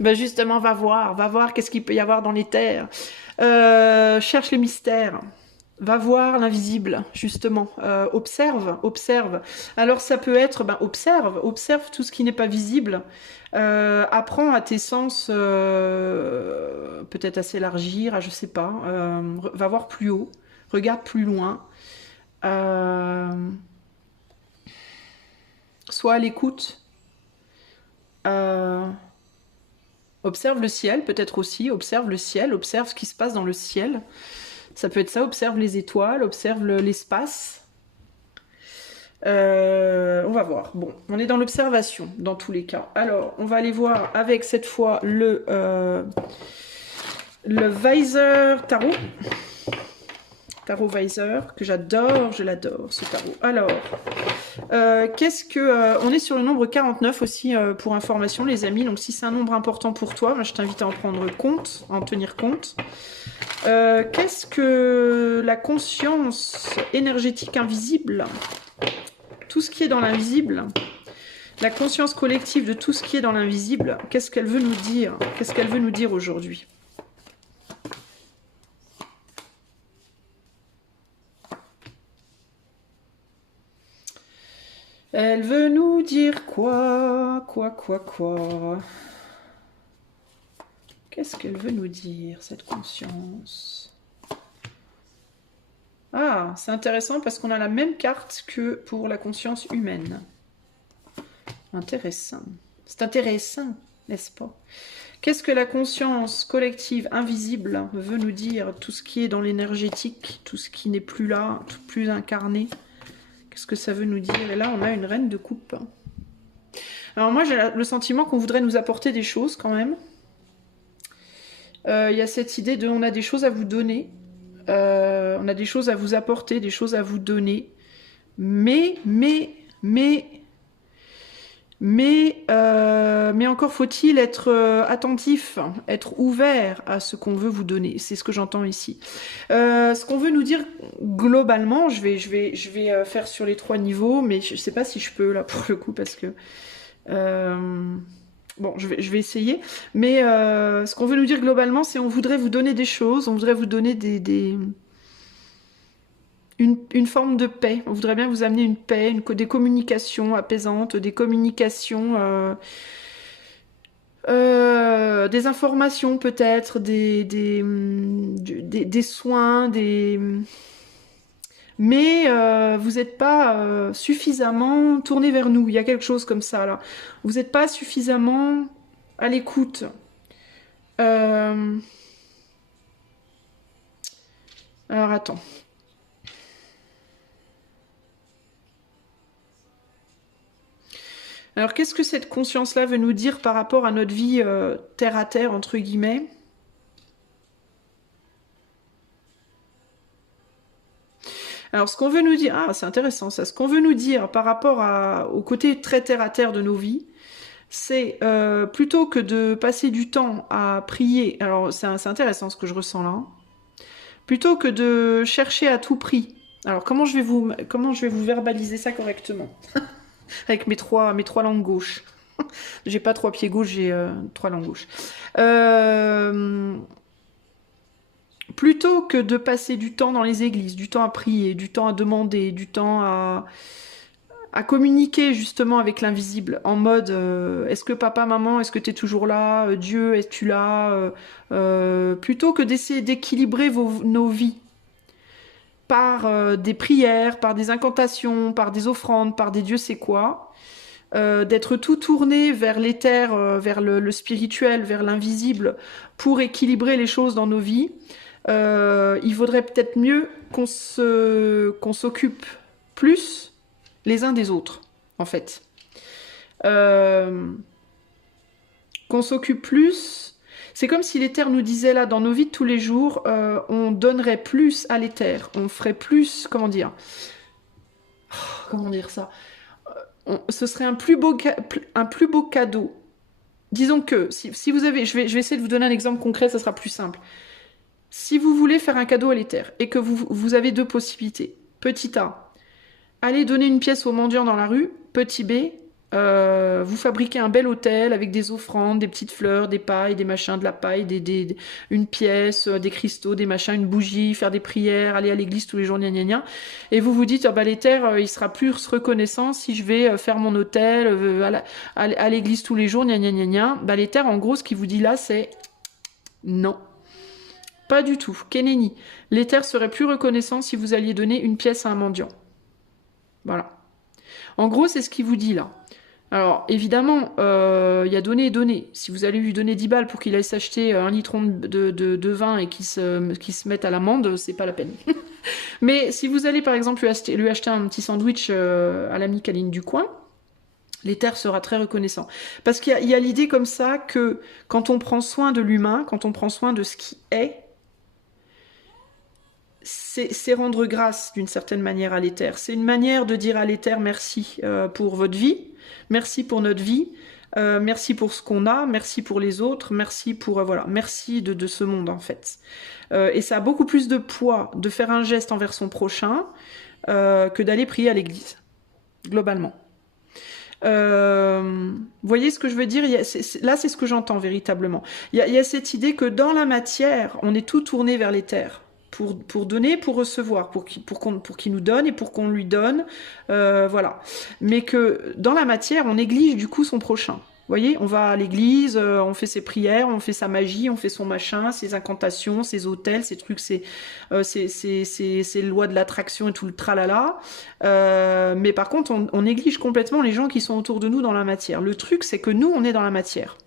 Ben justement, va voir qu'est-ce qu'il peut y avoir dans les terres. Cherche les mystères. Va voir l'invisible, justement. Observe. Alors ça peut être, ben, observe tout ce qui n'est pas visible. Apprends à tes sens peut-être à s'élargir, à je sais pas. Va voir plus haut, regarde plus loin. Sois à l'écoute. Observe le ciel, peut-être aussi. Observe le ciel, observe ce qui se passe dans le ciel. Ça peut être ça, observe les étoiles, observe l'espace. On va voir. Bon, on est dans l'observation, dans tous les cas. Alors, on va aller voir avec, cette fois, le Weiser Tarot. Tarot Weiser, que j'adore, je l'adore, ce tarot. Alors, qu'est-ce que... on est sur le nombre 49 aussi, pour information, les amis. Donc, si c'est un nombre important pour toi, moi, je t'invite à en prendre compte, à en tenir compte. Qu'est-ce que la conscience énergétique invisible, tout ce qui est dans l'invisible, la conscience collective de tout ce qui est dans l'invisible, qu'est-ce qu'elle veut nous dire? Qu'est-ce qu'elle veut nous dire aujourd'hui? Elle veut nous dire quoi? Qu'est-ce qu'elle veut nous dire, cette conscience? Ah, c'est intéressant parce qu'on a la même carte que pour la conscience humaine. Intéressant. C'est intéressant, n'est-ce pas? Qu'est-ce que la conscience collective invisible veut nous dire? Tout ce qui est dans l'énergétique, tout ce qui n'est plus là, tout plus incarné. Qu'est-ce que ça veut nous dire? Et là, on a une reine de coupe. Alors moi, j'ai le sentiment qu'on voudrait nous apporter des choses quand même. Il y a cette idée de on a des choses à vous donner, on a des choses à vous apporter, des choses à vous donner, mais encore faut-il être attentif, être ouvert à ce qu'on veut vous donner. C'est ce que j'entends ici. Ce qu'on veut nous dire globalement, je vais faire sur les 3 niveaux, mais je sais pas si je peux là pour le coup parce que bon, je vais essayer. Mais ce qu'on veut nous dire globalement, c'est on voudrait vous donner des choses, on voudrait vous donner une forme de paix. On voudrait bien vous amener une paix, des communications apaisantes, des communications, des informations peut-être, des soins, mais vous n'êtes pas suffisamment tourné vers nous. Il y a quelque chose comme ça là. Vous n'êtes pas suffisamment à l'écoute. Alors attends. Alors qu'est-ce que cette conscience-là veut nous dire par rapport à notre vie terre à terre, entre guillemets? Alors, ce qu'on veut nous dire... Ah, c'est intéressant ça. Ce qu'on veut nous dire par rapport au côté très terre-à-terre de nos vies, c'est plutôt que de passer du temps à prier... Alors, c'est intéressant ce que je ressens là. Plutôt que de chercher à tout prix. Alors, comment je vais vous verbaliser ça correctement? Avec mes trois langues gauches. J'ai pas 3 pieds gauches, j'ai 3 langues gauches. Plutôt que de passer du temps dans les églises, du temps à prier, du temps à demander, du temps à communiquer justement avec l'invisible, en mode est-ce que papa, maman, est-ce que tu es toujours là? Dieu, es-tu là? Plutôt que d'essayer d'équilibrer nos vies par des prières, par des incantations, par des offrandes, par des dieux c'est quoi, d'être tout tourné vers l'éther, vers le spirituel, vers l'invisible, pour équilibrer les choses dans nos vies. Il vaudrait peut-être mieux qu'on s'occupe plus les uns des autres, en fait. Qu'on s'occupe plus... C'est comme si l'éther nous disait là, dans nos vies de tous les jours, on donnerait plus à l'éther, on ferait plus... Comment dire ça? Ce serait un plus beau cadeau. Disons que, si vous avez... Je vais essayer de vous donner un exemple concret, ça sera plus simple. Si vous voulez faire un cadeau à l'éther et que vous avez deux possibilités. Petit A, allez donner une pièce aux mendiants dans la rue. Petit B, vous fabriquez un bel hôtel avec des offrandes, des petites fleurs, des pailles, des machins, de la paille, une pièce, des cristaux, des machins, une bougie, faire des prières, aller à l'église tous les jours, gna gna gna. Et vous vous dites, l'éther, il sera plus reconnaissant si je vais faire mon hôtel à l'église tous les jours, gna gna gna gna. L'éther, en gros, ce qu'il vous dit là, c'est non. Pas du tout. Keneni. L'éther serait plus reconnaissant si vous alliez donner une pièce à un mendiant. Voilà. En gros, c'est ce qu'il vous dit là. Alors, évidemment, il y a donner et donner. Si vous allez lui donner 10 balles pour qu'il aille s'acheter un litron de vin et qu'il se mette à l'amende, c'est pas la peine. Mais si vous allez, par exemple, lui acheter un petit sandwich à l'amie Caline du coin, l'éther sera très reconnaissant. Parce qu'il y a l'idée comme ça que quand on prend soin de l'humain, quand on prend soin de ce qui est, c'est rendre grâce d'une certaine manière à l'éther. C'est une manière de dire à l'éther merci pour votre vie, merci pour notre vie, merci pour ce qu'on a, merci pour les autres, merci pour voilà, merci de ce monde en fait. Et ça a beaucoup plus de poids de faire un geste envers son prochain que d'aller prier à l'église, globalement. Voyez ce que je veux dire? Là, c'est ce que j'entends véritablement. Il y a cette idée que dans la matière, on est tout tourné vers l'éther. Pour donner, pour recevoir, pour qu'il nous donne et pour qu'on lui donne, voilà. Mais que dans la matière, on néglige du coup son prochain. Vous voyez, on va à l'église, on fait ses prières, on fait sa magie, on fait son machin, ses incantations, ses autels, ses trucs, ses lois de l'attraction et tout le tralala. Mais par contre, on néglige complètement les gens qui sont autour de nous dans la matière. Le truc, c'est que nous, on est dans la matière.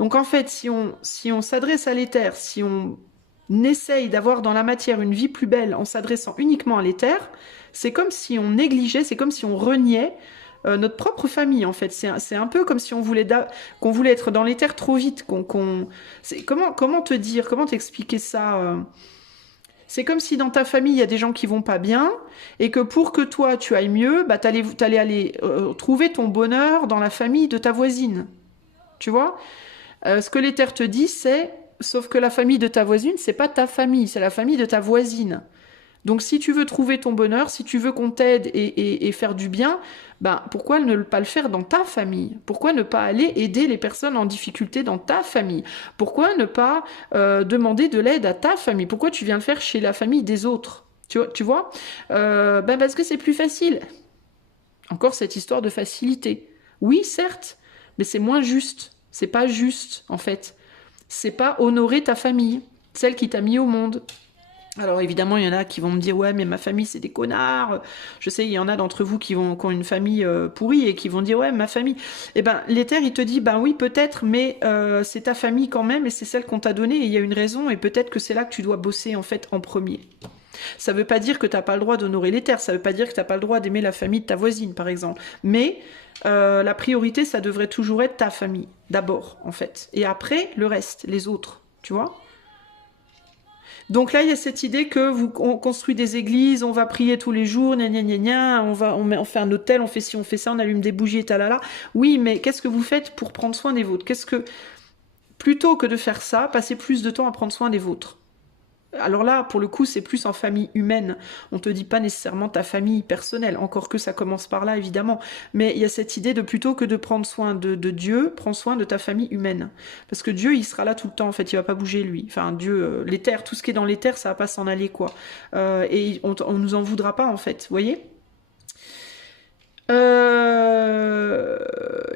Donc en fait, si on s'adresse à l'éther, si on essaye d'avoir dans la matière une vie plus belle en s'adressant uniquement à l'éther, c'est comme si on négligeait, c'est comme si on reniait notre propre famille en fait. C'est un peu comme si on voulait qu'on voulait être dans l'éther trop vite. Comment te dire, comment t'expliquer ça C'est comme si dans ta famille il y a des gens qui vont pas bien et que pour que toi tu ailles mieux, t'allais aller trouver ton bonheur dans la famille de ta voisine. Tu vois ce que l'éther te dit, c'est sauf que la famille de ta voisine, c'est pas ta famille, c'est la famille de ta voisine. Donc si tu veux trouver ton bonheur, si tu veux qu'on t'aide et faire du bien, pourquoi ne pas le faire dans ta famille? Pourquoi ne pas aller aider les personnes en difficulté dans ta famille? Pourquoi ne pas demander de l'aide à ta famille? Pourquoi tu viens le faire chez la famille des autres? Tu vois parce que c'est plus facile. Encore cette histoire de facilité. Oui, certes, mais c'est moins juste. C'est pas juste, en fait. C'est pas honorer ta famille, celle qui t'a mis au monde. Alors évidemment, il y en a qui vont me dire « Ouais, mais ma famille, c'est des connards ». Je sais, il y en a d'entre vous qui ont une famille pourrie et qui vont dire « Ouais, ma famille ». Eh bien, l'éther, il te dit « Ben oui, peut-être, mais c'est ta famille quand même et c'est celle qu'on t'a donnée et il y a une raison et peut-être que c'est là que tu dois bosser en fait en premier ». Ça veut pas dire que t'as pas le droit d'honorer l'éther, ça veut pas dire que t'as pas le droit d'aimer la famille de ta voisine, par exemple. Mais la priorité, ça devrait toujours être ta famille, d'abord, en fait. Et après, le reste, les autres, tu vois. Donc là, il y a cette idée que on construit des églises, on va prier tous les jours, gna gna gna gna, on fait un hôtel, on fait ci, on fait ça, on allume des bougies et talala. Oui, mais qu'est-ce que vous faites pour prendre soin des vôtres? Plutôt que de faire ça, passez plus de temps à prendre soin des vôtres. Alors là, pour le coup, c'est plus en famille humaine. On te dit pas nécessairement ta famille personnelle, encore que ça commence par là, évidemment. Mais il y a cette idée de plutôt que de prendre soin de Dieu, prends soin de ta famille humaine. Parce que Dieu, il sera là tout le temps, en fait, il va pas bouger, lui. Enfin, Dieu, l'éther, tout ce qui est dans l'éther, ça va pas s'en aller, quoi. Et on nous en voudra pas, en fait, vous voyez ?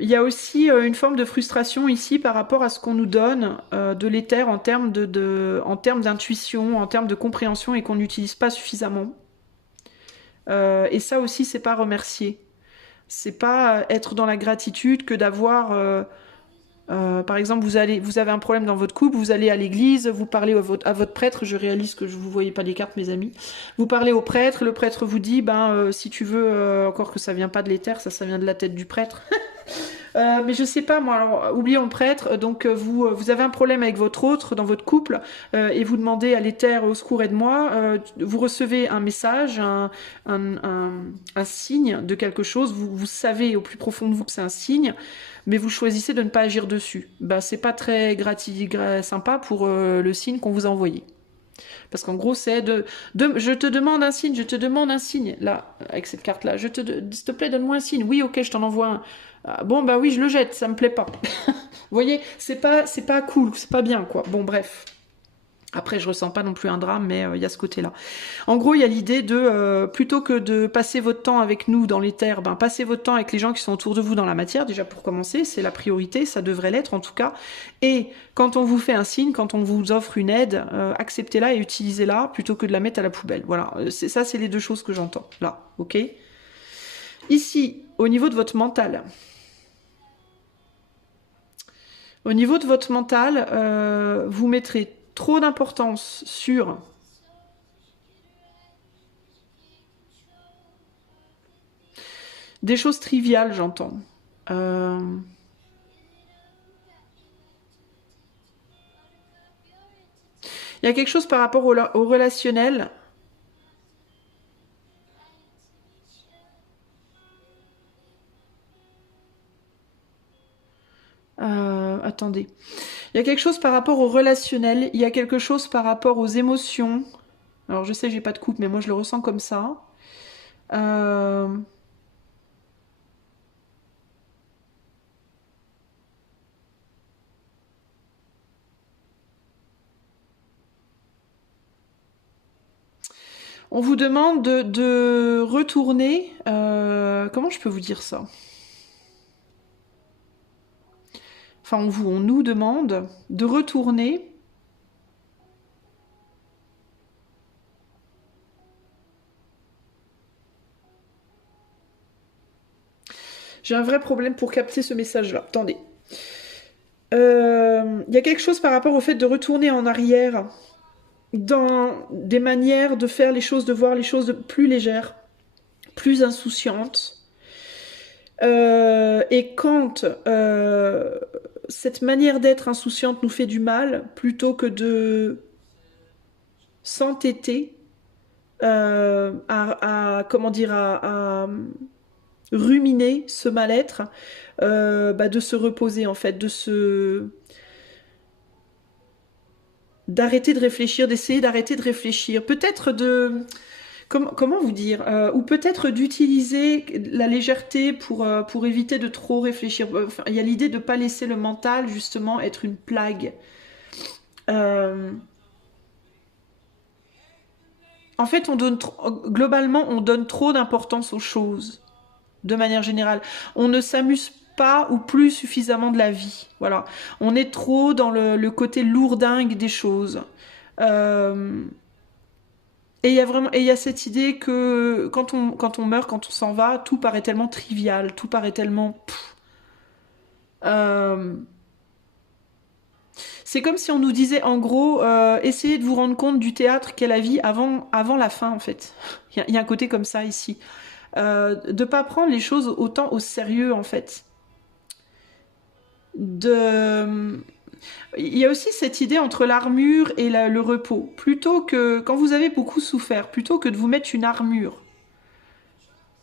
Il y a aussi une forme de frustration ici par rapport à ce qu'on nous donne de l'éther en termes d'intuition, en termes de compréhension et qu'on n'utilise pas suffisamment. Et ça aussi, c'est pas remercier. C'est pas être dans la gratitude que d'avoir... par exemple, vous avez un problème dans votre couple, vous allez à l'église, vous parlez à votre prêtre, je réalise que je vous voyez pas les cartes, mes amis. Vous parlez au prêtre, le prêtre vous dit, si tu veux, encore que ça vient pas de l'éther, ça vient de la tête du prêtre. Mais je sais pas, moi, alors, oublions le prêtre, donc vous avez un problème avec votre autre dans votre couple, et vous demandez à l'éther, au secours, aide-moi, vous recevez un message, un signe de quelque chose, vous savez au plus profond de vous que c'est un signe, mais vous choisissez de ne pas agir dessus. Bah, c'est pas très sympa pour le signe qu'on vous a envoyé. Parce qu'en gros, c'est je te demande un signe, je te demande un signe. Là, avec cette carte-là, s'il te plaît, donne-moi un signe. Oui, ok, je t'en envoie un. Ah, bon, bah oui, je le jette, ça me plaît pas. Vous voyez, c'est pas cool, c'est pas bien, quoi. Bon, bref. Après, je ressens pas non plus un drame, mais il y a ce côté-là. En gros, il y a l'idée de, plutôt que de passer votre temps avec nous dans les terres, ben, passez votre temps avec les gens qui sont autour de vous dans la matière, déjà pour commencer, c'est la priorité, ça devrait l'être en tout cas. Et quand on vous fait un signe, quand on vous offre une aide, acceptez-la et utilisez-la plutôt que de la mettre à la poubelle. Voilà, ça c'est les deux choses que j'entends, là, ok? Ici, au niveau de votre mental. Au niveau de votre mental, vous mettrez trop d'importance sur des choses triviales, j'entends. Il y a quelque chose par rapport au relationnel. Attendez. Il y a quelque chose par rapport au relationnel. Il y a quelque chose par rapport aux émotions. Alors je sais, j'ai pas de coupe, mais moi je le ressens comme ça. On vous demande de retourner. Comment je peux vous dire ça? Enfin, on nous demande de retourner. J'ai un vrai problème pour capter ce message-là. Attendez. Il y a quelque chose par rapport au fait de retourner en arrière dans des manières de faire les choses, de voir les choses plus légères, plus insouciantes. Et quand cette manière d'être insouciante nous fait du mal, plutôt que de s'entêter comment dire, à ruminer ce mal-être, de se reposer en fait, d'arrêter de réfléchir, d'essayer d'arrêter de réfléchir, peut-être comment vous dire, ou peut-être d'utiliser la légèreté pour éviter de trop réfléchir. Enfin, il y a l'idée de ne pas laisser le mental justement être une plague. En fait, globalement, on donne trop d'importance aux choses, de manière générale. On ne s'amuse pas ou plus suffisamment de la vie. Voilà. On est trop dans le côté lourdingue des choses. Euh, et il y a cette idée que quand on meurt, quand on s'en va, tout paraît tellement trivial, tout paraît tellement. Euh, c'est comme si on nous disait en gros, essayez de vous rendre compte du théâtre qu'est la vie avant la fin en fait. Il y a un côté comme ça ici. De pas prendre les choses autant au sérieux en fait. De... Il y a aussi cette idée entre l'armure et le repos. Plutôt que, quand vous avez beaucoup souffert, plutôt que de vous mettre une armure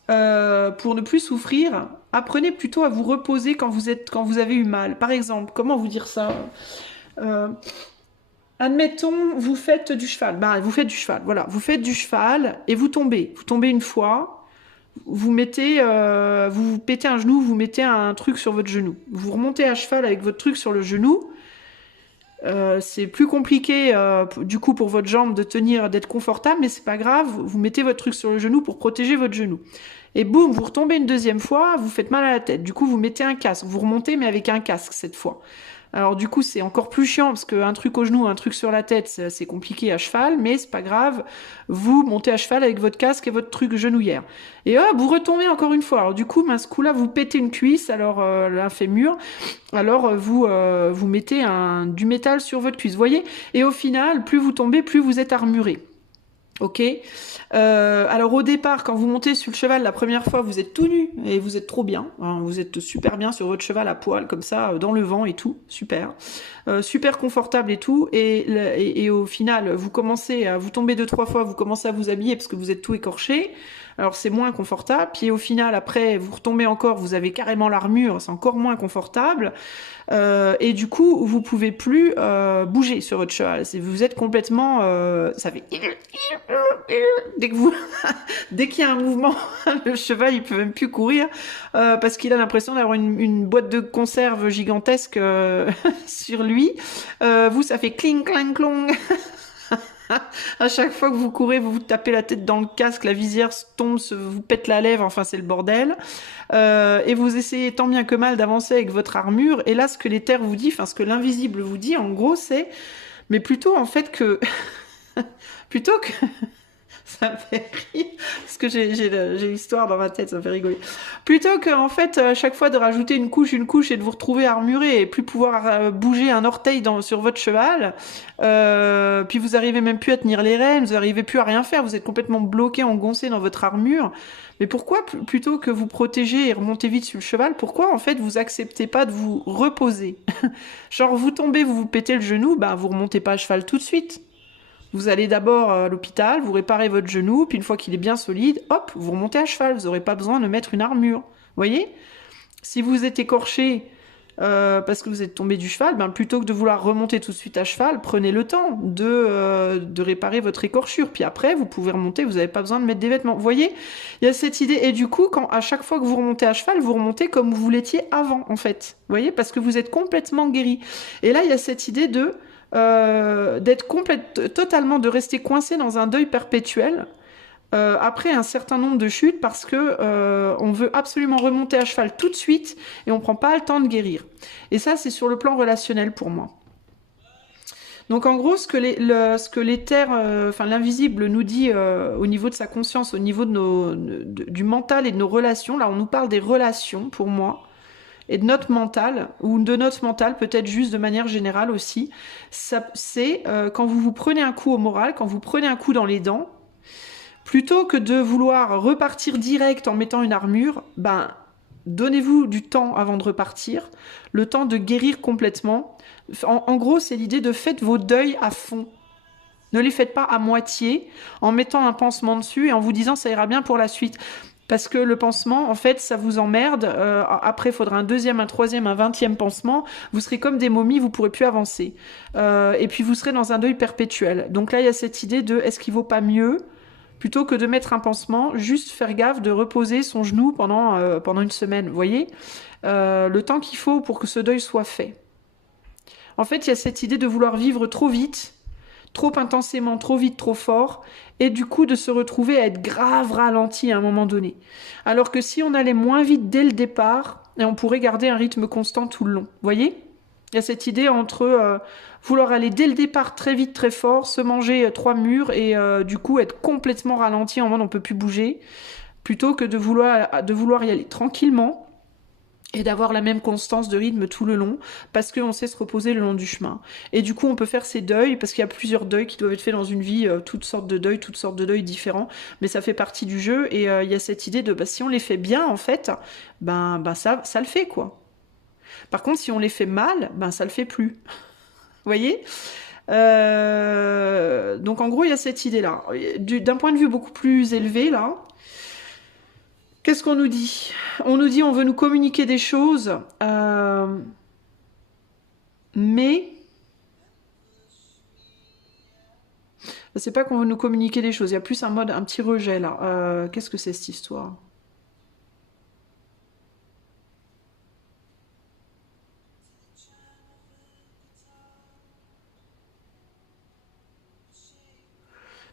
pour ne plus souffrir, apprenez plutôt à vous reposer quand vous avez eu mal. Par exemple, comment vous dire ça? Euh, Admettons, vous faites du cheval. Bah, vous faites du cheval, voilà. Vous faites du cheval et vous tombez. Vous tombez une fois, vous pétez un genou, vous mettez un truc sur votre genou. Vous remontez à cheval avec votre truc sur le genou. C'est plus compliqué du coup pour votre jambe de tenir, d'être confortable, mais c'est pas grave. Vous mettez votre truc sur le genou pour protéger votre genou. Et boum, vous retombez une deuxième fois, vous faites mal à la tête. Du coup, vous mettez un casque. Vous remontez, mais avec un casque cette fois. Alors du coup, c'est encore plus chiant parce qu'un truc au genou, un truc sur la tête, c'est compliqué à cheval, mais c'est pas grave. Vous montez à cheval avec votre casque et votre truc genouillère. Et hop, vous retombez encore une fois. Alors du coup, ce coup-là, vous pétez une cuisse, alors l'infémur. Alors vous mettez du métal sur votre cuisse, voyez. Et au final, plus vous tombez, plus vous êtes armuré. Ok. Alors au départ, quand vous montez sur le cheval la première fois, vous êtes tout nu et vous êtes trop bien. Hein, vous êtes super bien sur votre cheval à poil comme ça, dans le vent et tout, super, super confortable et tout. Et au final, vous commencez à vous tomber deux trois fois, vous commencez à vous habiller parce que vous êtes tout écorché. Alors c'est moins confortable. Puis au final, après, vous retombez encore, vous avez carrément l'armure, c'est encore moins confortable. Et du coup, vous pouvez plus bouger sur votre cheval. Vous êtes complètement, ça fait dès que vous, dès qu'il y a un mouvement, le cheval il peut même plus courir parce qu'il a l'impression d'avoir une boîte de conserve gigantesque sur lui. Vous, ça fait cling clang clong. À chaque fois que vous courez, vous vous tapez la tête dans le casque, la visière tombe, vous pète la lèvre, enfin c'est le bordel. Et vous essayez tant bien que mal d'avancer avec votre armure. Et là, ce que l'éther vous dit, enfin ce que l'invisible vous dit, en gros, c'est, mais plutôt en fait que, plutôt que, ça me fait rire, parce que j'ai l'histoire dans ma tête, ça me fait rigoler. Plutôt que, en fait, à chaque fois de rajouter une couche, et de vous retrouver armuré et plus pouvoir bouger un orteil sur votre cheval, puis vous arrivez même plus à tenir les rênes, vous arrivez plus à rien faire, vous êtes complètement bloqué, engoncé dans votre armure. Mais pourquoi, plutôt que vous protéger et remonter vite sur le cheval, pourquoi, en fait, vous acceptez pas de vous reposer? Genre, vous tombez, vous vous pétez le genou, bah, vous remontez pas à cheval tout de suite. Vous allez d'abord à l'hôpital, vous réparez votre genou, puis une fois qu'il est bien solide, hop, vous remontez à cheval. Vous n'aurez pas besoin de mettre une armure. Vous voyez? Si vous êtes écorché parce que vous êtes tombé du cheval, ben, plutôt que de vouloir remonter tout de suite à cheval, prenez le temps de réparer votre écorchure. Puis après, vous pouvez remonter, vous n'avez pas besoin de mettre des vêtements. Vous voyez? Il y a cette idée. Et du coup, à chaque fois que vous remontez à cheval, vous remontez comme vous l'étiez avant, en fait. Vous voyez? Parce que vous êtes complètement guéri. Et là, il y a cette idée d'être totalement, de rester coincé dans un deuil perpétuel après un certain nombre de chutes parce que on veut absolument remonter à cheval tout de suite et on prend pas le temps de guérir. Et ça, c'est sur le plan relationnel pour moi. Donc en gros, ce que l'éther, enfin l'invisible nous dit au niveau de sa conscience, au niveau du mental et de nos relations, là on nous parle des relations pour moi, et de notre mental, ou de notre mental peut-être juste de manière générale aussi, c'est quand vous vous prenez un coup au moral, quand vous prenez un coup dans les dents, plutôt que de vouloir repartir direct en mettant une armure, ben donnez-vous du temps avant de repartir, le temps de guérir complètement. En gros, c'est l'idée de faites vos deuils à fond. Ne les faites pas à moitié en mettant un pansement dessus et en vous disant ça ira bien pour la suite. Parce que le pansement, en fait, ça vous emmerde. Après, il faudra un deuxième, un troisième, un 20e pansement. Vous serez comme des momies, vous pourrez plus avancer. Et puis, vous serez dans un deuil perpétuel. Donc là, il y a cette idée de est-ce qu'il vaut pas mieux, plutôt que de mettre un pansement, juste faire gaffe de reposer son genou pendant une semaine. Vous voyez le temps qu'il faut pour que ce deuil soit fait. En fait, il y a cette idée de vouloir vivre trop vite, trop intensément, trop vite, trop fort, et du coup de se retrouver à être grave ralenti à un moment donné. Alors que si on allait moins vite dès le départ, et on pourrait garder un rythme constant tout le long. Vous voyez? Il y a cette idée entre vouloir aller dès le départ très vite, très fort, se manger trois murs et du coup être complètement ralenti en mode on peut plus bouger, plutôt que de vouloir y aller tranquillement, et d'avoir la même constance de rythme tout le long, parce qu'on sait se reposer le long du chemin. Et du coup, on peut faire ces deuils, parce qu'il y a plusieurs deuils qui doivent être faits dans une vie, toutes sortes de deuils différents, mais ça fait partie du jeu, et il y a cette idée de, si on les fait bien, en fait, ça le fait, quoi. Par contre, si on les fait mal, ça le fait plus. Vous voyez donc en gros, il y a cette idée-là. D'un point de vue beaucoup plus élevé, là, qu'est-ce qu'on nous dit? On nous dit on veut nous communiquer des choses, mais c'est pas qu'on veut nous communiquer des choses. Il y a plus un petit rejet là. Qu'est-ce que c'est cette histoire?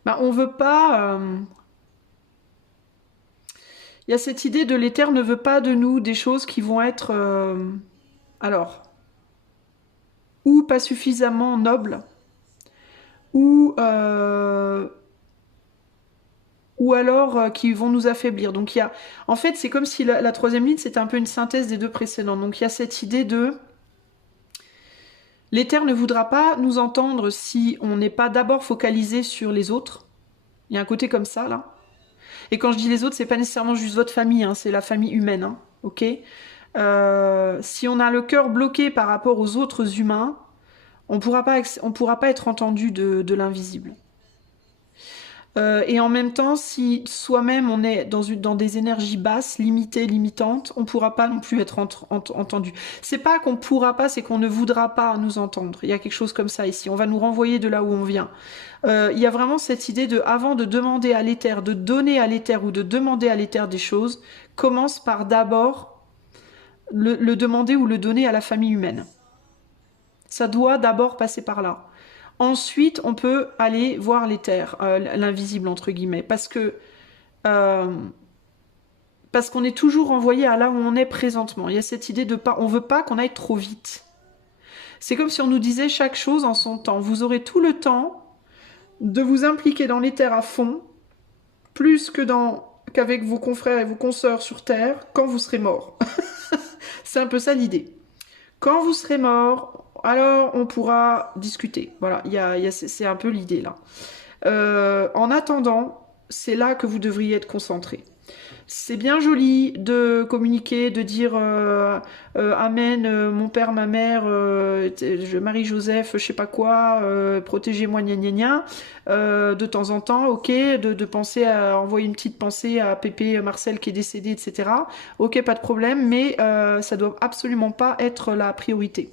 On veut pas. Il y a cette idée de l'éther ne veut pas de nous des choses qui vont être, alors, ou pas suffisamment nobles, ou alors qui vont nous affaiblir. Donc il y a, en fait, c'est comme si la troisième ligne c'était un peu une synthèse des deux précédentes. Donc il y a cette idée de l'éther ne voudra pas nous entendre si on n'est pas d'abord focalisé sur les autres. Il y a un côté comme ça, là. Et quand je dis les autres, c'est pas nécessairement juste votre famille, hein, c'est la famille humaine, hein, ok? Si on a le cœur bloqué par rapport aux autres humains, on pourra pas être entendu de l'invisible. Et en même temps, si soi-même on est dans des énergies basses, limitées, limitantes, on pourra pas non plus être entendu. C'est pas qu'on pourra pas, c'est qu'on ne voudra pas nous entendre. Il y a quelque chose comme ça ici. On va nous renvoyer de là où on vient. Il y a vraiment cette idée de, avant de demander à l'éther, de donner à l'éther ou de demander à l'éther des choses, commence par d'abord le demander ou le donner à la famille humaine. Ça doit d'abord passer par là. Ensuite, on peut aller voir l'éther, l'invisible entre guillemets, euh, parce qu'on est toujours envoyé à là où on est présentement. Il y a cette idée de pas, on veut pas qu'on aille trop vite. C'est comme si on nous disait chaque chose en son temps. Vous aurez tout le temps de vous impliquer dans l'éther à fond, plus qu'avec vos confrères et vos consoeurs sur Terre quand vous serez mort. C'est un peu ça l'idée. Quand vous serez mort, alors on pourra discuter. Voilà, c'est un peu l'idée là. En attendant, c'est là que vous devriez être concentré. C'est bien joli de communiquer, de dire Amen, mon père, ma mère, Marie-Joseph, je sais pas quoi, protégez-moi, gna gna gna. De temps en temps, ok, de penser à envoyer une petite pensée à Pépé Marcel qui est décédé, etc. Ok, pas de problème, mais ça doit absolument pas être la priorité.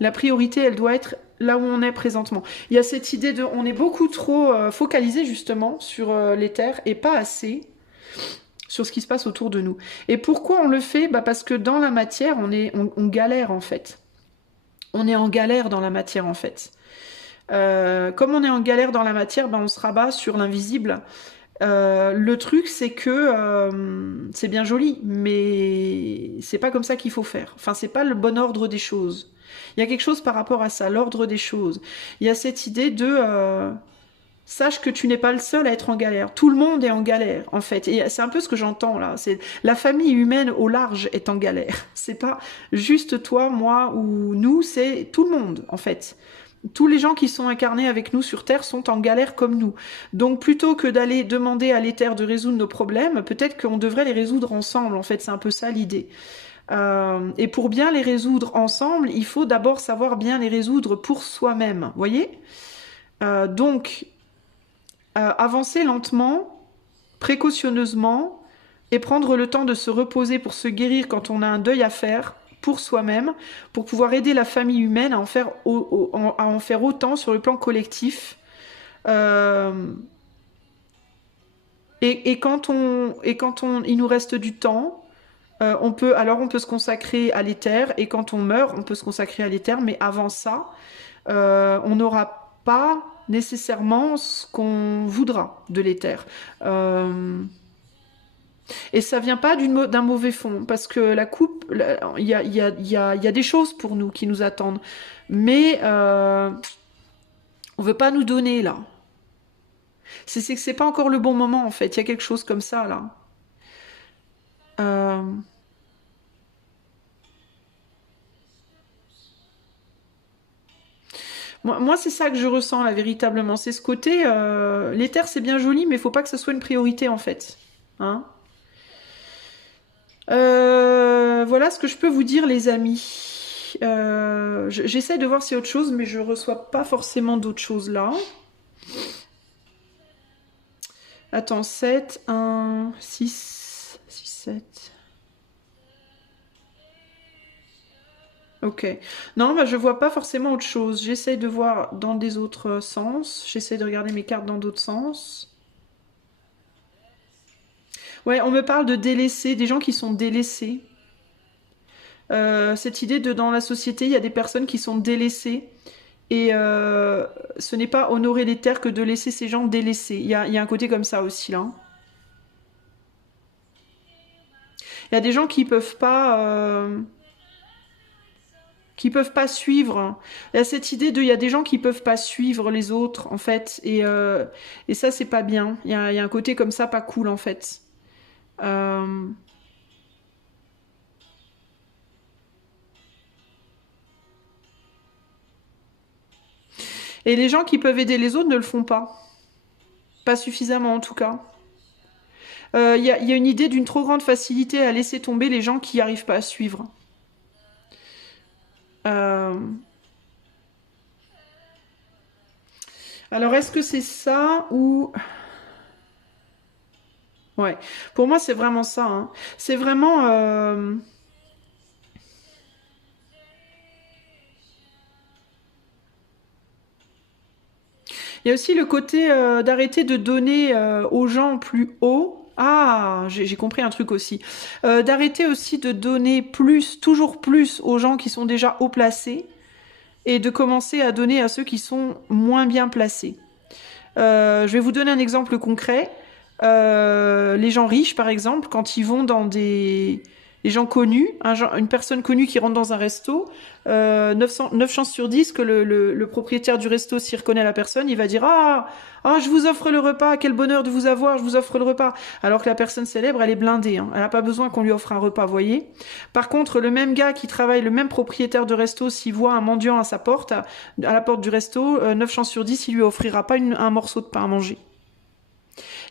La priorité, elle doit être là où on est présentement. Il y a cette idée de, on est beaucoup trop focalisé justement sur l'éther et pas assez sur ce qui se passe autour de nous. Et pourquoi on le fait? Parce que dans la matière, on galère en fait. On est en galère dans la matière en fait. Comme on est en galère dans la matière, on se rabat sur l'invisible. Le truc, c'est que c'est bien joli, mais c'est pas comme ça qu'il faut faire. Enfin, c'est pas le bon ordre des choses. Il y a quelque chose par rapport à ça, l'ordre des choses. Il y a cette idée de sache que tu n'es pas le seul à être en galère. Tout le monde est en galère, en fait. Et c'est un peu ce que j'entends là. C'est la famille humaine au large est en galère. C'est pas juste toi, moi ou nous, c'est tout le monde, en fait. Tous les gens qui sont incarnés avec nous sur Terre sont en galère comme nous. Donc plutôt que d'aller demander à l'éther de résoudre nos problèmes, peut-être qu'on devrait les résoudre ensemble. En fait, c'est un peu ça l'idée. Et pour bien les résoudre ensemble, il faut d'abord savoir bien les résoudre pour soi-même. Voyez? Donc, avancer lentement, précautionneusement, et prendre le temps de se reposer pour se guérir quand on a un deuil à faire pour soi-même, pour pouvoir aider la famille humaine à en faire, à en faire autant sur le plan collectif. Euh, il nous reste du temps, on peut se consacrer à l'éther, et quand on meurt, on peut se consacrer à l'éther, mais avant ça, on n'aura pas nécessairement ce qu'on voudra de l'éther. Et ça vient pas d'un mauvais fond, parce que la coupe, il y a des choses pour nous qui nous attendent, mais on veut pas nous donner là. C'est que c'est pas encore le bon moment en fait. Il y a quelque chose comme ça là. Euh, moi, c'est ça que je ressens là véritablement. C'est ce côté, l'éther c'est bien joli, mais il faut pas que ce soit une priorité en fait. Hein. Voilà ce que je peux vous dire, les amis. J'essaie de voir s'il y a autre chose, mais je reçois pas forcément d'autres choses là. Attends, 7, 1, 6, 6, 7. Ok. Non, je vois pas forcément autre chose. J'essaie de voir dans des autres sens. J'essaie de regarder mes cartes dans d'autres sens. Ouais, on me parle de délaissés, des gens qui sont délaissés. Cette idée de dans la société, il y a des personnes qui sont délaissées. Et ce n'est pas honorer les terres que de laisser ces gens délaissés. Il y a un côté comme ça aussi là. Il y a des gens qui peuvent pas suivre. Il y a cette idée de, il y a des gens qui peuvent pas suivre les autres en fait, et ça c'est pas bien. Il y a un côté comme ça pas cool en fait. Euh, Et les gens qui peuvent aider les autres ne le font pas. Pas suffisamment en tout cas. Y a une idée d'une trop grande facilité à laisser tomber les gens qui n'arrivent pas à suivre. Euh, Alors, est-ce que c'est ça ou... Ouais, pour moi, c'est vraiment ça, hein. C'est vraiment... Il y a aussi le côté d'arrêter de donner aux gens plus haut. Ah, j'ai compris un truc aussi. D'arrêter aussi de donner plus, toujours plus aux gens qui sont déjà haut placés et de commencer à donner à ceux qui sont moins bien placés. Je vais vous donner un exemple concret. Les gens riches, par exemple, quand ils vont dans des... Les gens connus, une personne connue qui rentre dans un resto, 9 chances sur 10 que le propriétaire du resto, s'il reconnaît la personne, il va dire ah, je vous offre le repas, quel bonheur de vous avoir, je vous offre le repas. Alors que la personne célèbre, elle est blindée, hein. Elle n'a pas besoin qu'on lui offre un repas, vous voyez. Par contre, le même gars qui travaille, le même propriétaire de resto, s'il voit un mendiant à sa porte, à la porte du resto, 9 chances sur 10, il lui offrira pas un morceau de pain à manger.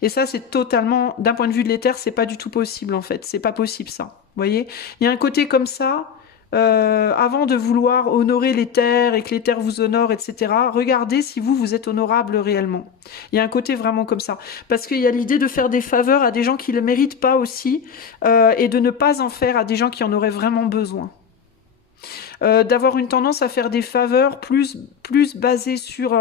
Et ça, c'est totalement, d'un point de vue de l'éther, c'est pas du tout possible en fait. C'est pas possible ça. Vous voyez? Il y a un côté comme ça. Avant de vouloir honorer l'éther et que l'éther vous honore, etc., regardez si vous êtes honorable réellement. Il y a un côté vraiment comme ça. Parce qu'il y a l'idée de faire des faveurs à des gens qui ne le méritent pas aussi et de ne pas en faire à des gens qui en auraient vraiment besoin. D'avoir une tendance à faire des faveurs plus basées sur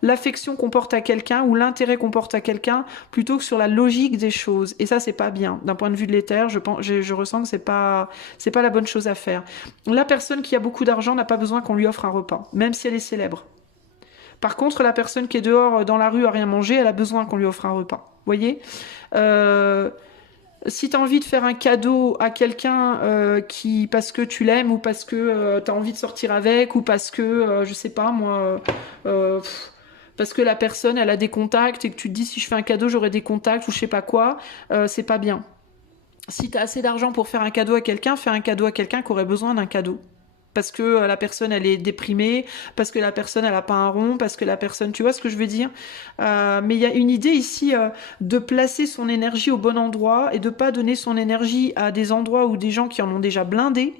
l'affection qu'on porte à quelqu'un ou l'intérêt qu'on porte à quelqu'un plutôt que sur la logique des choses. Et ça, c'est pas bien. D'un point de vue de l'éther, je ressens que c'est pas la bonne chose à faire. La personne qui a beaucoup d'argent n'a pas besoin qu'on lui offre un repas, même si elle est célèbre. Par contre, la personne qui est dehors dans la rue à rien manger, elle a besoin qu'on lui offre un repas. Vous voyez si tu as envie de faire un cadeau à quelqu'un parce que tu l'aimes ou parce que tu as envie de sortir avec ou parce que, je sais pas moi, parce que la personne elle a des contacts et que tu te dis si je fais un cadeau j'aurai des contacts ou je sais pas quoi, c'est pas bien. Si tu as assez d'argent pour faire un cadeau à quelqu'un, fais un cadeau à quelqu'un qui aurait besoin d'un cadeau. Parce que la personne elle est déprimée, parce que la personne elle a pas un rond, parce que la personne, tu vois ce que je veux dire. Mais il y a une idée ici de placer son énergie au bon endroit et de pas donner son énergie à des endroits où des gens qui en ont déjà blindé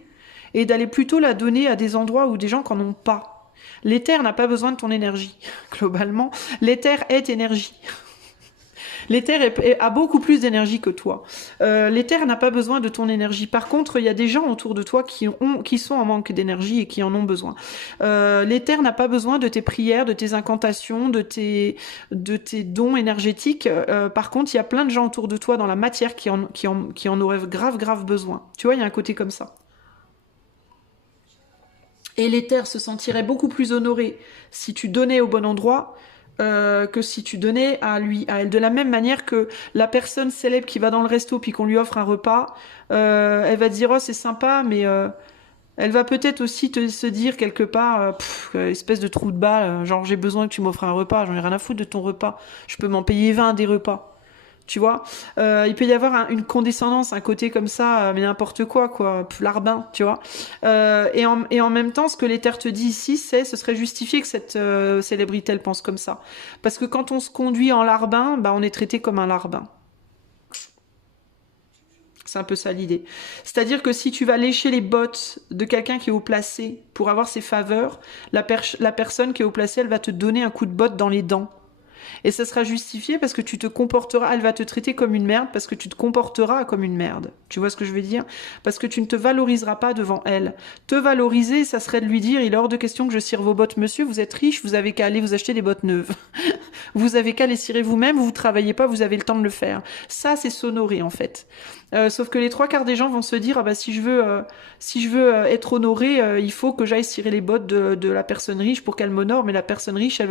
et d'aller plutôt la donner à des endroits où des gens qui en ont pas. L'éther n'a pas besoin de ton énergie, globalement. L'éther est énergie. L'éther a beaucoup plus d'énergie que toi. L'éther n'a pas besoin de ton énergie. Par contre, il y a des gens autour de toi qui sont en manque d'énergie et qui en ont besoin. L'éther n'a pas besoin de tes prières, de tes incantations, de tes dons énergétiques. Par contre, il y a plein de gens autour de toi dans la matière qui en auraient grave besoin. Tu vois, il y a un côté comme ça. Et l'éther se sentirait beaucoup plus honoré si tu donnais au bon endroit que si tu donnais à elle. De la même manière que la personne célèbre qui va dans le resto puis qu'on lui offre un repas, elle va te dire oh c'est sympa, mais elle va peut-être aussi se dire quelque part espèce de trou de balle, genre j'ai besoin que tu m'offres un repas, j'en ai rien à foutre de ton repas, je peux m'en payer 20 des repas. Tu vois, il peut y avoir une condescendance, un côté comme ça, mais n'importe quoi, larbin, tu vois. Et en même temps, ce que l'éther te dit ici, ce serait justifié que cette célébrité, elle pense comme ça. Parce que quand on se conduit en larbin, bah, on est traité comme un larbin. C'est un peu ça l'idée. C'est-à-dire que si tu vas lécher les bottes de quelqu'un qui est haut placé pour avoir ses faveurs, la personne qui est haut placé, elle va te donner un coup de botte dans les dents. Et ça sera justifié parce que tu te comporteras, elle va te traiter comme une merde parce que tu te comporteras comme une merde. Tu vois ce que je veux dire? Parce que tu ne te valoriseras pas devant elle. Te valoriser, ça serait de lui dire, il est hors de question que je cire vos bottes, monsieur, vous êtes riche, vous avez qu'à aller vous acheter des bottes neuves. Vous avez qu'à les cirer vous-même, vous travaillez pas, vous avez le temps de le faire. Ça, c'est s'honorer en fait. Sauf que les 3/4 des gens vont se dire, ah bah si je veux être honoré, il faut que j'aille cirer les bottes de la personne riche pour qu'elle m'honore, mais la personne riche, elle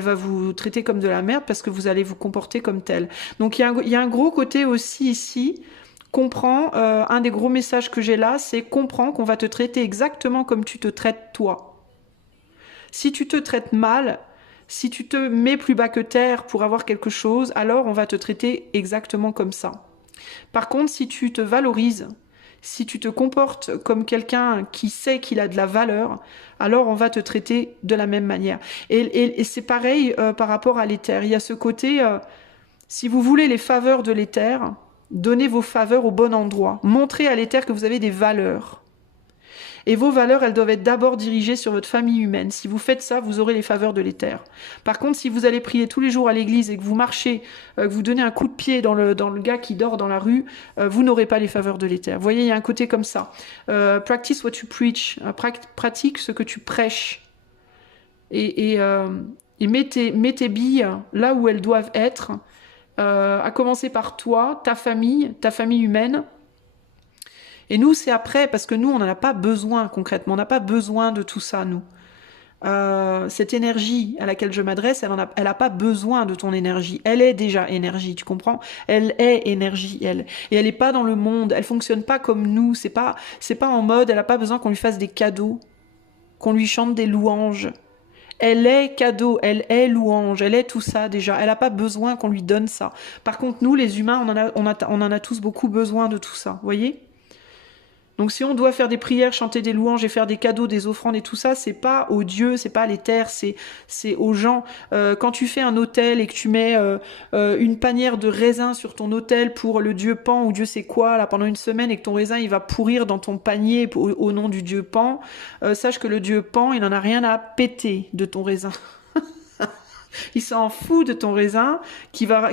va vous traiter comme de la merde parce que vous allez vous comporter comme tel. Donc il y a un gros côté aussi ici. Comprends, un des gros messages que j'ai là, c'est comprends qu'on va te traiter exactement comme tu te traites toi. Si tu te traites mal, si tu te mets plus bas que terre pour avoir quelque chose, alors on va te traiter exactement comme ça. Par contre, si tu te valorises, si tu te comportes comme quelqu'un qui sait qu'il a de la valeur, alors on va te traiter de la même manière. Et c'est pareil par rapport à l'éther. Il y a ce côté, si vous voulez les faveurs de l'éther, donnez vos faveurs au bon endroit. Montrez à l'éther que vous avez des valeurs. Et vos valeurs, elles doivent être d'abord dirigées sur votre famille humaine. Si vous faites ça, vous aurez les faveurs de l'éther. Par contre, si vous allez prier tous les jours à l'église et que vous marchez, que vous donnez un coup de pied dans le gars qui dort dans la rue, vous n'aurez pas les faveurs de l'éther. Vous voyez, il y a un côté comme ça. Practice what you preach. Pratique ce que tu prêches. Et mets tes billes là où elles doivent être, à commencer par toi, ta famille humaine. Et nous, c'est après, parce que nous, on n'en a pas besoin concrètement, on n'a pas besoin de tout ça, nous. Cette énergie à laquelle je m'adresse, elle a pas besoin de ton énergie. Elle est déjà énergie, tu comprends? Elle est énergie, elle. Et elle n'est pas dans le monde, elle fonctionne pas comme nous, c'est pas en mode, elle n'a pas besoin qu'on lui fasse des cadeaux, qu'on lui chante des louanges. Elle est cadeau, elle est louange, elle est tout ça déjà. Elle n'a pas besoin qu'on lui donne ça. Par contre, nous, les humains, on en a tous beaucoup besoin de tout ça, vous voyez? Donc si on doit faire des prières, chanter des louanges et faire des cadeaux, des offrandes et tout ça, c'est pas aux dieux, c'est pas à l'éther, c'est aux gens. Quand tu fais un autel et que tu mets une panière de raisins sur ton autel pour le dieu Pan ou dieu c'est quoi là pendant une semaine et que ton raisin il va pourrir dans ton panier au nom du dieu Pan, sache que le dieu Pan il en a rien à péter de ton raisin. Il s'en fout de ton raisin qui va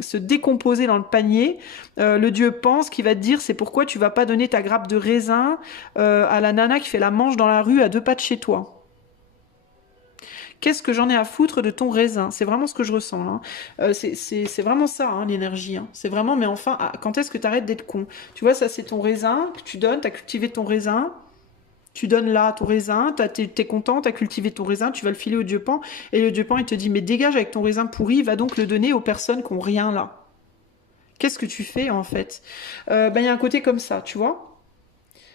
se décomposer dans le panier. Le dieu pense qu'il va te dire c'est pourquoi tu vas pas donner ta grappe de raisin à la nana qui fait la manche dans la rue à 2 pas de chez toi. Qu'est-ce que j'en ai à foutre de ton raisin? C'est vraiment ce que je ressens. Hein. C'est vraiment ça, hein, l'énergie. Hein. C'est vraiment, mais enfin, quand est-ce que tu arrêtes d'être con? Tu vois, ça c'est ton raisin que tu donnes, tu as cultivé ton raisin. Tu donnes là ton raisin, t'es content, t'as cultivé ton raisin, tu vas le filer au dieu Pan, et le dieu Pan il te dit mais dégage avec ton raisin pourri, va donc le donner aux personnes qui n'ont rien là. Qu'est-ce que tu fais en fait? Y a un côté comme ça, tu vois?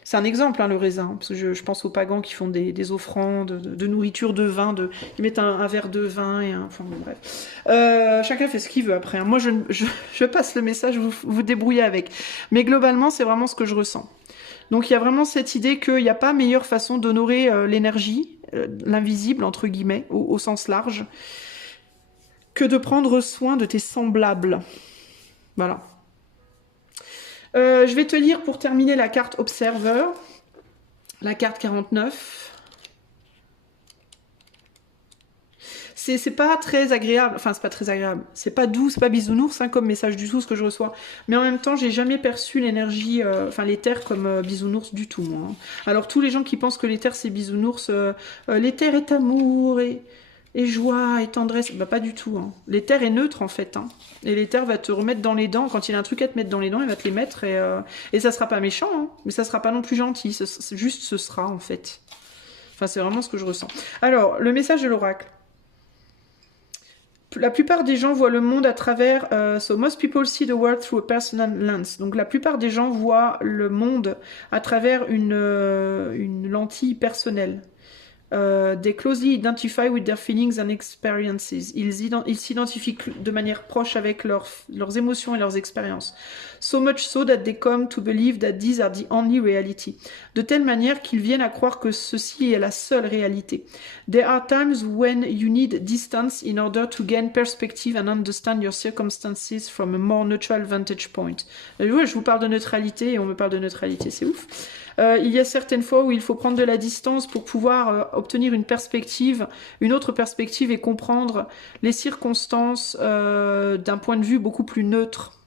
C'est un exemple, hein, le raisin, parce que je pense aux pagans qui font des offrandes de nourriture, de vin, ils mettent un verre de vin et enfin bon, bref. Chacun fait ce qu'il veut après. Hein. Moi je passe le message, vous débrouillez avec. Mais globalement c'est vraiment ce que je ressens. Donc il y a vraiment cette idée qu'il n'y a pas meilleure façon d'honorer l'énergie, l'invisible entre guillemets, au sens large, que de prendre soin de tes semblables. Voilà. Je vais te lire pour terminer la carte Observer, la carte 49. C'est pas très agréable, enfin c'est pas très agréable, c'est pas doux, c'est pas bisounours hein, comme message du tout ce que je reçois, mais en même temps j'ai jamais perçu l'énergie, enfin l'éther comme bisounours du tout moi. Hein. Alors tous les gens qui pensent que l'éther c'est bisounours, l'éther est amour et joie et tendresse, bah pas du tout. Hein. L'éther est neutre en fait, hein. Et l'éther va te remettre dans les dents, quand il a un truc à te mettre dans les dents, il va te les mettre et ça sera pas méchant, hein, mais ça sera pas non plus gentil, juste ce sera en fait. Enfin c'est vraiment ce que je ressens. Alors le message de l'oracle. La plupart des gens voient le monde à travers... so most people see the world through a personal lens. Donc la plupart des gens voient le monde à travers une lentille personnelle. They closely identify with their feelings and experiences. Ils s'identifient de manière proche avec leurs émotions et leurs expériences. So much so that they come to believe that these are the only reality. De telle manière qu'ils viennent à croire que ceci est la seule réalité. There are times when you need distance in order to gain perspective and understand your circumstances from a more neutral vantage point. Ouais, je vous parle de neutralité et on me parle de neutralité, c'est ouf. Il y a certaines fois où il faut prendre de la distance pour pouvoir obtenir une perspective, une autre perspective et comprendre les circonstances d'un point de vue beaucoup plus neutre.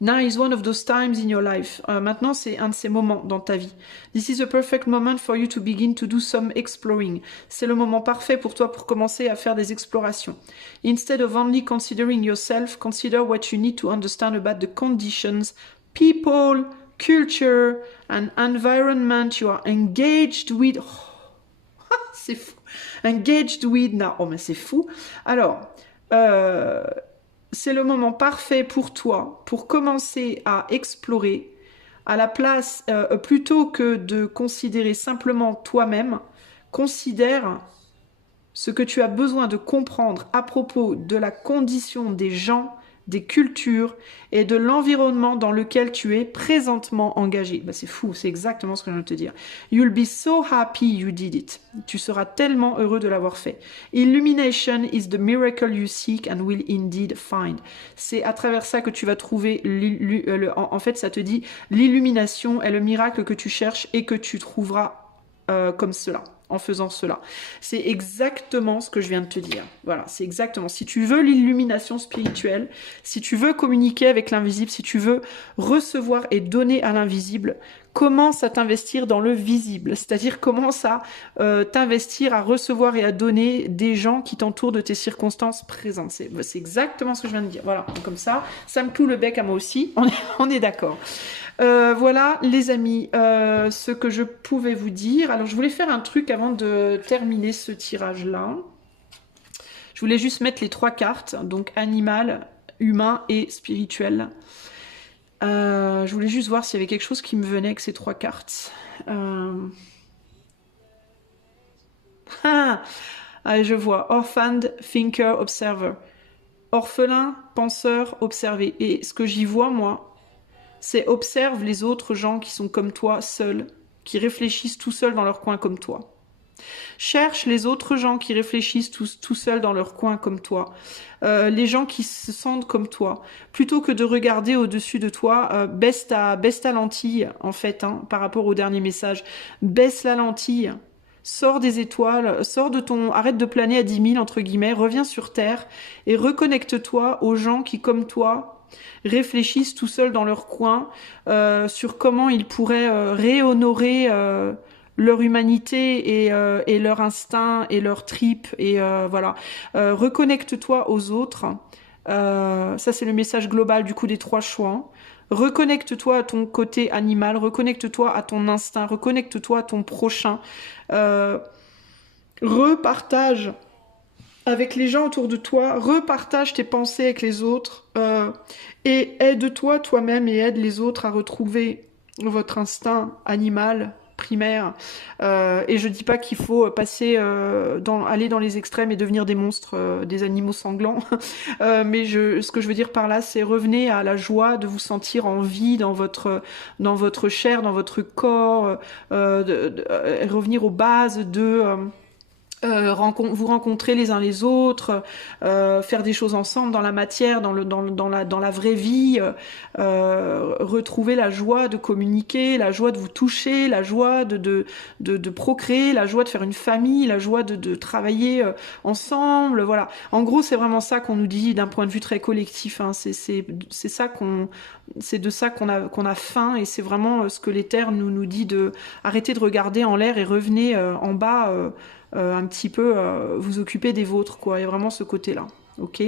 Now is one of those times in your life. Maintenant, c'est un de ces moments dans ta vie. This is a perfect moment for you to begin to do some exploring. C'est le moment parfait pour toi pour commencer à faire des explorations. Instead of only considering yourself, consider what you need to understand about the conditions, people, culture and environment you are engaged with. Oh, c'est fou. Engaged with now. Oh, mais c'est fou. Alors, c'est le moment parfait pour toi pour commencer à explorer à la place, plutôt que de considérer simplement toi-même, considère ce que tu as besoin de comprendre à propos de la condition des gens des cultures et de l'environnement dans lequel tu es présentement engagé. Bah, c'est fou, c'est exactement ce que je viens de te dire. You'll be so happy you did it. Tu seras tellement heureux de l'avoir fait. Illumination is the miracle you seek and will indeed find. C'est à travers ça que tu vas trouver, en fait ça te dit, l'illumination est le miracle que tu cherches et que tu trouveras comme cela, en faisant cela. C'est exactement ce que je viens de te dire. Voilà, c'est exactement. Si tu veux l'illumination spirituelle, si tu veux communiquer avec l'invisible, si tu veux recevoir et donner à l'invisible, commence à t'investir dans le visible. C'est-à-dire commence à t'investir, à recevoir et à donner des gens qui t'entourent de tes circonstances présentes. C'est exactement ce que je viens de dire. Voilà, donc comme ça me cloue le bec à moi aussi. On est d'accord. Voilà les amis, ce que je pouvais vous dire. Alors je voulais faire un truc avant de terminer ce tirage là. Je voulais juste mettre les 3 cartes, donc animal, humain et spirituel. Je voulais juste voir s'il y avait quelque chose qui me venait avec ces 3 cartes. Je vois orphaned, thinker, observer. Orphelin, penseur, observer. Et ce que j'y vois moi, c'est observe les autres gens qui sont comme toi, seuls, qui réfléchissent tout seuls dans leur coin comme toi. Cherche les autres gens qui réfléchissent tout seuls dans leur coin comme toi. Les gens qui se sentent comme toi. Plutôt que de regarder au-dessus de toi, baisse ta lentille, en fait, hein, par rapport au dernier message. Baisse la lentille. Sors des étoiles, arrête de planer à 10 000, entre guillemets, reviens sur Terre et reconnecte-toi aux gens qui, comme toi, réfléchissent tout seuls dans leur coin sur comment ils pourraient réhonorer leur humanité et leur instinct et leur tripes et voilà. Reconnecte-toi aux autres. Ça c'est le message global du coup des 3 choix. Reconnecte-toi à ton côté animal, reconnecte-toi à ton instinct, reconnecte-toi à ton prochain. Repartage avec les gens autour de toi, repartage tes pensées avec les autres et aide-toi toi-même et aide les autres à retrouver votre instinct animal primaire. Et je dis pas qu'il faut aller dans les extrêmes et devenir des monstres, des animaux sanglants, mais ce que je veux dire par là, c'est revenez à la joie de vous sentir en vie dans votre chair, dans votre corps, revenir aux bases de vous rencontrer les uns les autres, faire des choses ensemble dans la matière, dans la vraie vie, retrouver la joie de communiquer, la joie de vous toucher, la joie de procréer, la joie de faire une famille, la joie de travailler ensemble, voilà. En gros, c'est vraiment ça qu'on nous dit d'un point de vue très collectif, hein. C'est de ça qu'on a faim et c'est vraiment ce que l'Éther nous dit de arrêter de regarder en l'air et revenez en bas. Un petit peu vous occuper des vôtres, quoi. Il y a vraiment ce côté-là. Ok.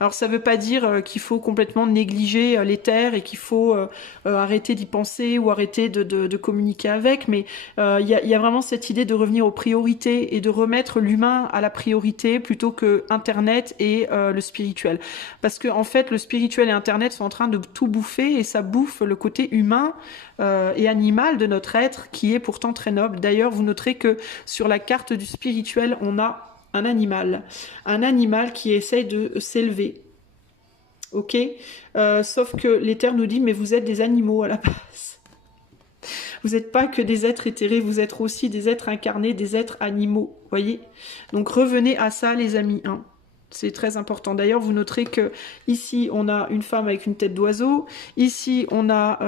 Alors ça veut pas dire qu'il faut complètement négliger l'éther et qu'il faut arrêter d'y penser ou arrêter de communiquer avec, mais il y a vraiment cette idée de revenir aux priorités et de remettre l'humain à la priorité plutôt que Internet et le spirituel. Parce que en fait, le spirituel et Internet sont en train de tout bouffer et ça bouffe le côté humain et animal de notre être qui est pourtant très noble. D'ailleurs, vous noterez que sur la carte du spirituel, on a un animal qui essaye de s'élever, ok, sauf que l'Éther nous dit mais vous êtes des animaux à la base, vous n'êtes pas que des êtres éthérés, vous êtes aussi des êtres incarnés, des êtres animaux, voyez, donc revenez à ça les amis, hein. C'est très important. D'ailleurs, vous noterez que ici, on a une femme avec une tête d'oiseau. Ici, on a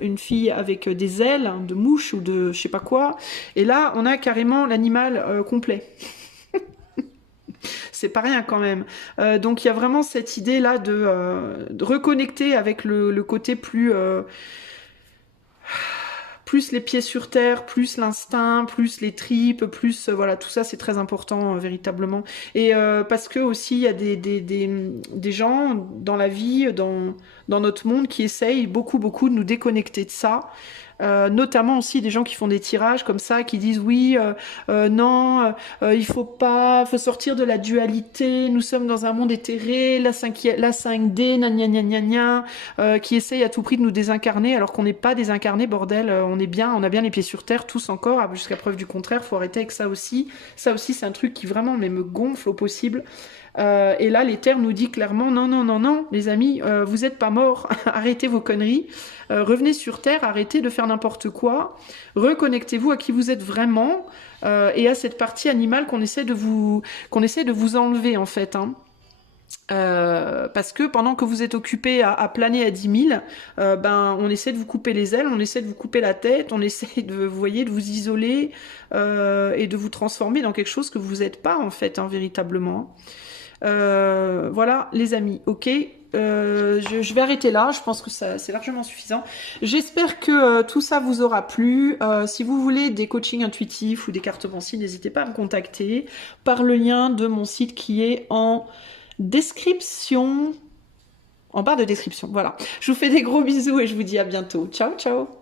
une fille avec des ailes, hein, de mouche ou de je sais pas quoi. Et là, on a carrément l'animal complet. C'est pas rien quand même. Donc, il y a vraiment cette idée-là de reconnecter avec le côté plus les pieds sur terre, plus l'instinct, plus les tripes, plus voilà, tout ça c'est très important véritablement. Et parce que aussi il y a des gens dans la vie, dans notre monde qui essayent beaucoup de nous déconnecter de ça. Notamment aussi des gens qui font des tirages comme ça, qui disent oui, non, il faut sortir de la dualité, nous sommes dans un monde éthéré, la 5D, gna gna gna gna, qui essayent à tout prix de nous désincarner alors qu'on n'est pas désincarné, bordel, on a bien les pieds sur terre, tous encore, jusqu'à preuve du contraire, faut arrêter avec ça aussi. Ça aussi c'est un truc qui vraiment me gonfle au possible. Et là, l'éther nous dit clairement, non, non, non, non, les amis, vous n'êtes pas morts, arrêtez vos conneries, revenez sur Terre, arrêtez de faire n'importe quoi, reconnectez-vous à qui vous êtes vraiment, et à cette partie animale qu'on essaie de vous enlever, en fait, hein. Parce que pendant que vous êtes occupé à planer à 10 000, ben, on essaie de vous couper les ailes, on essaie de vous couper la tête, on essaie de, vous voyez, de vous isoler et de vous transformer dans quelque chose que vous n'êtes pas, en fait, hein, véritablement. Voilà, les amis, ok. Je vais arrêter là, je pense que c'est largement suffisant. J'espère que tout ça vous aura plu. Si vous voulez des coachings intuitifs ou des cartes pensées, n'hésitez pas à me contacter par le lien de mon site qui est en description, en barre de description. Voilà. Je vous fais des gros bisous et je vous dis à bientôt. Ciao, ciao!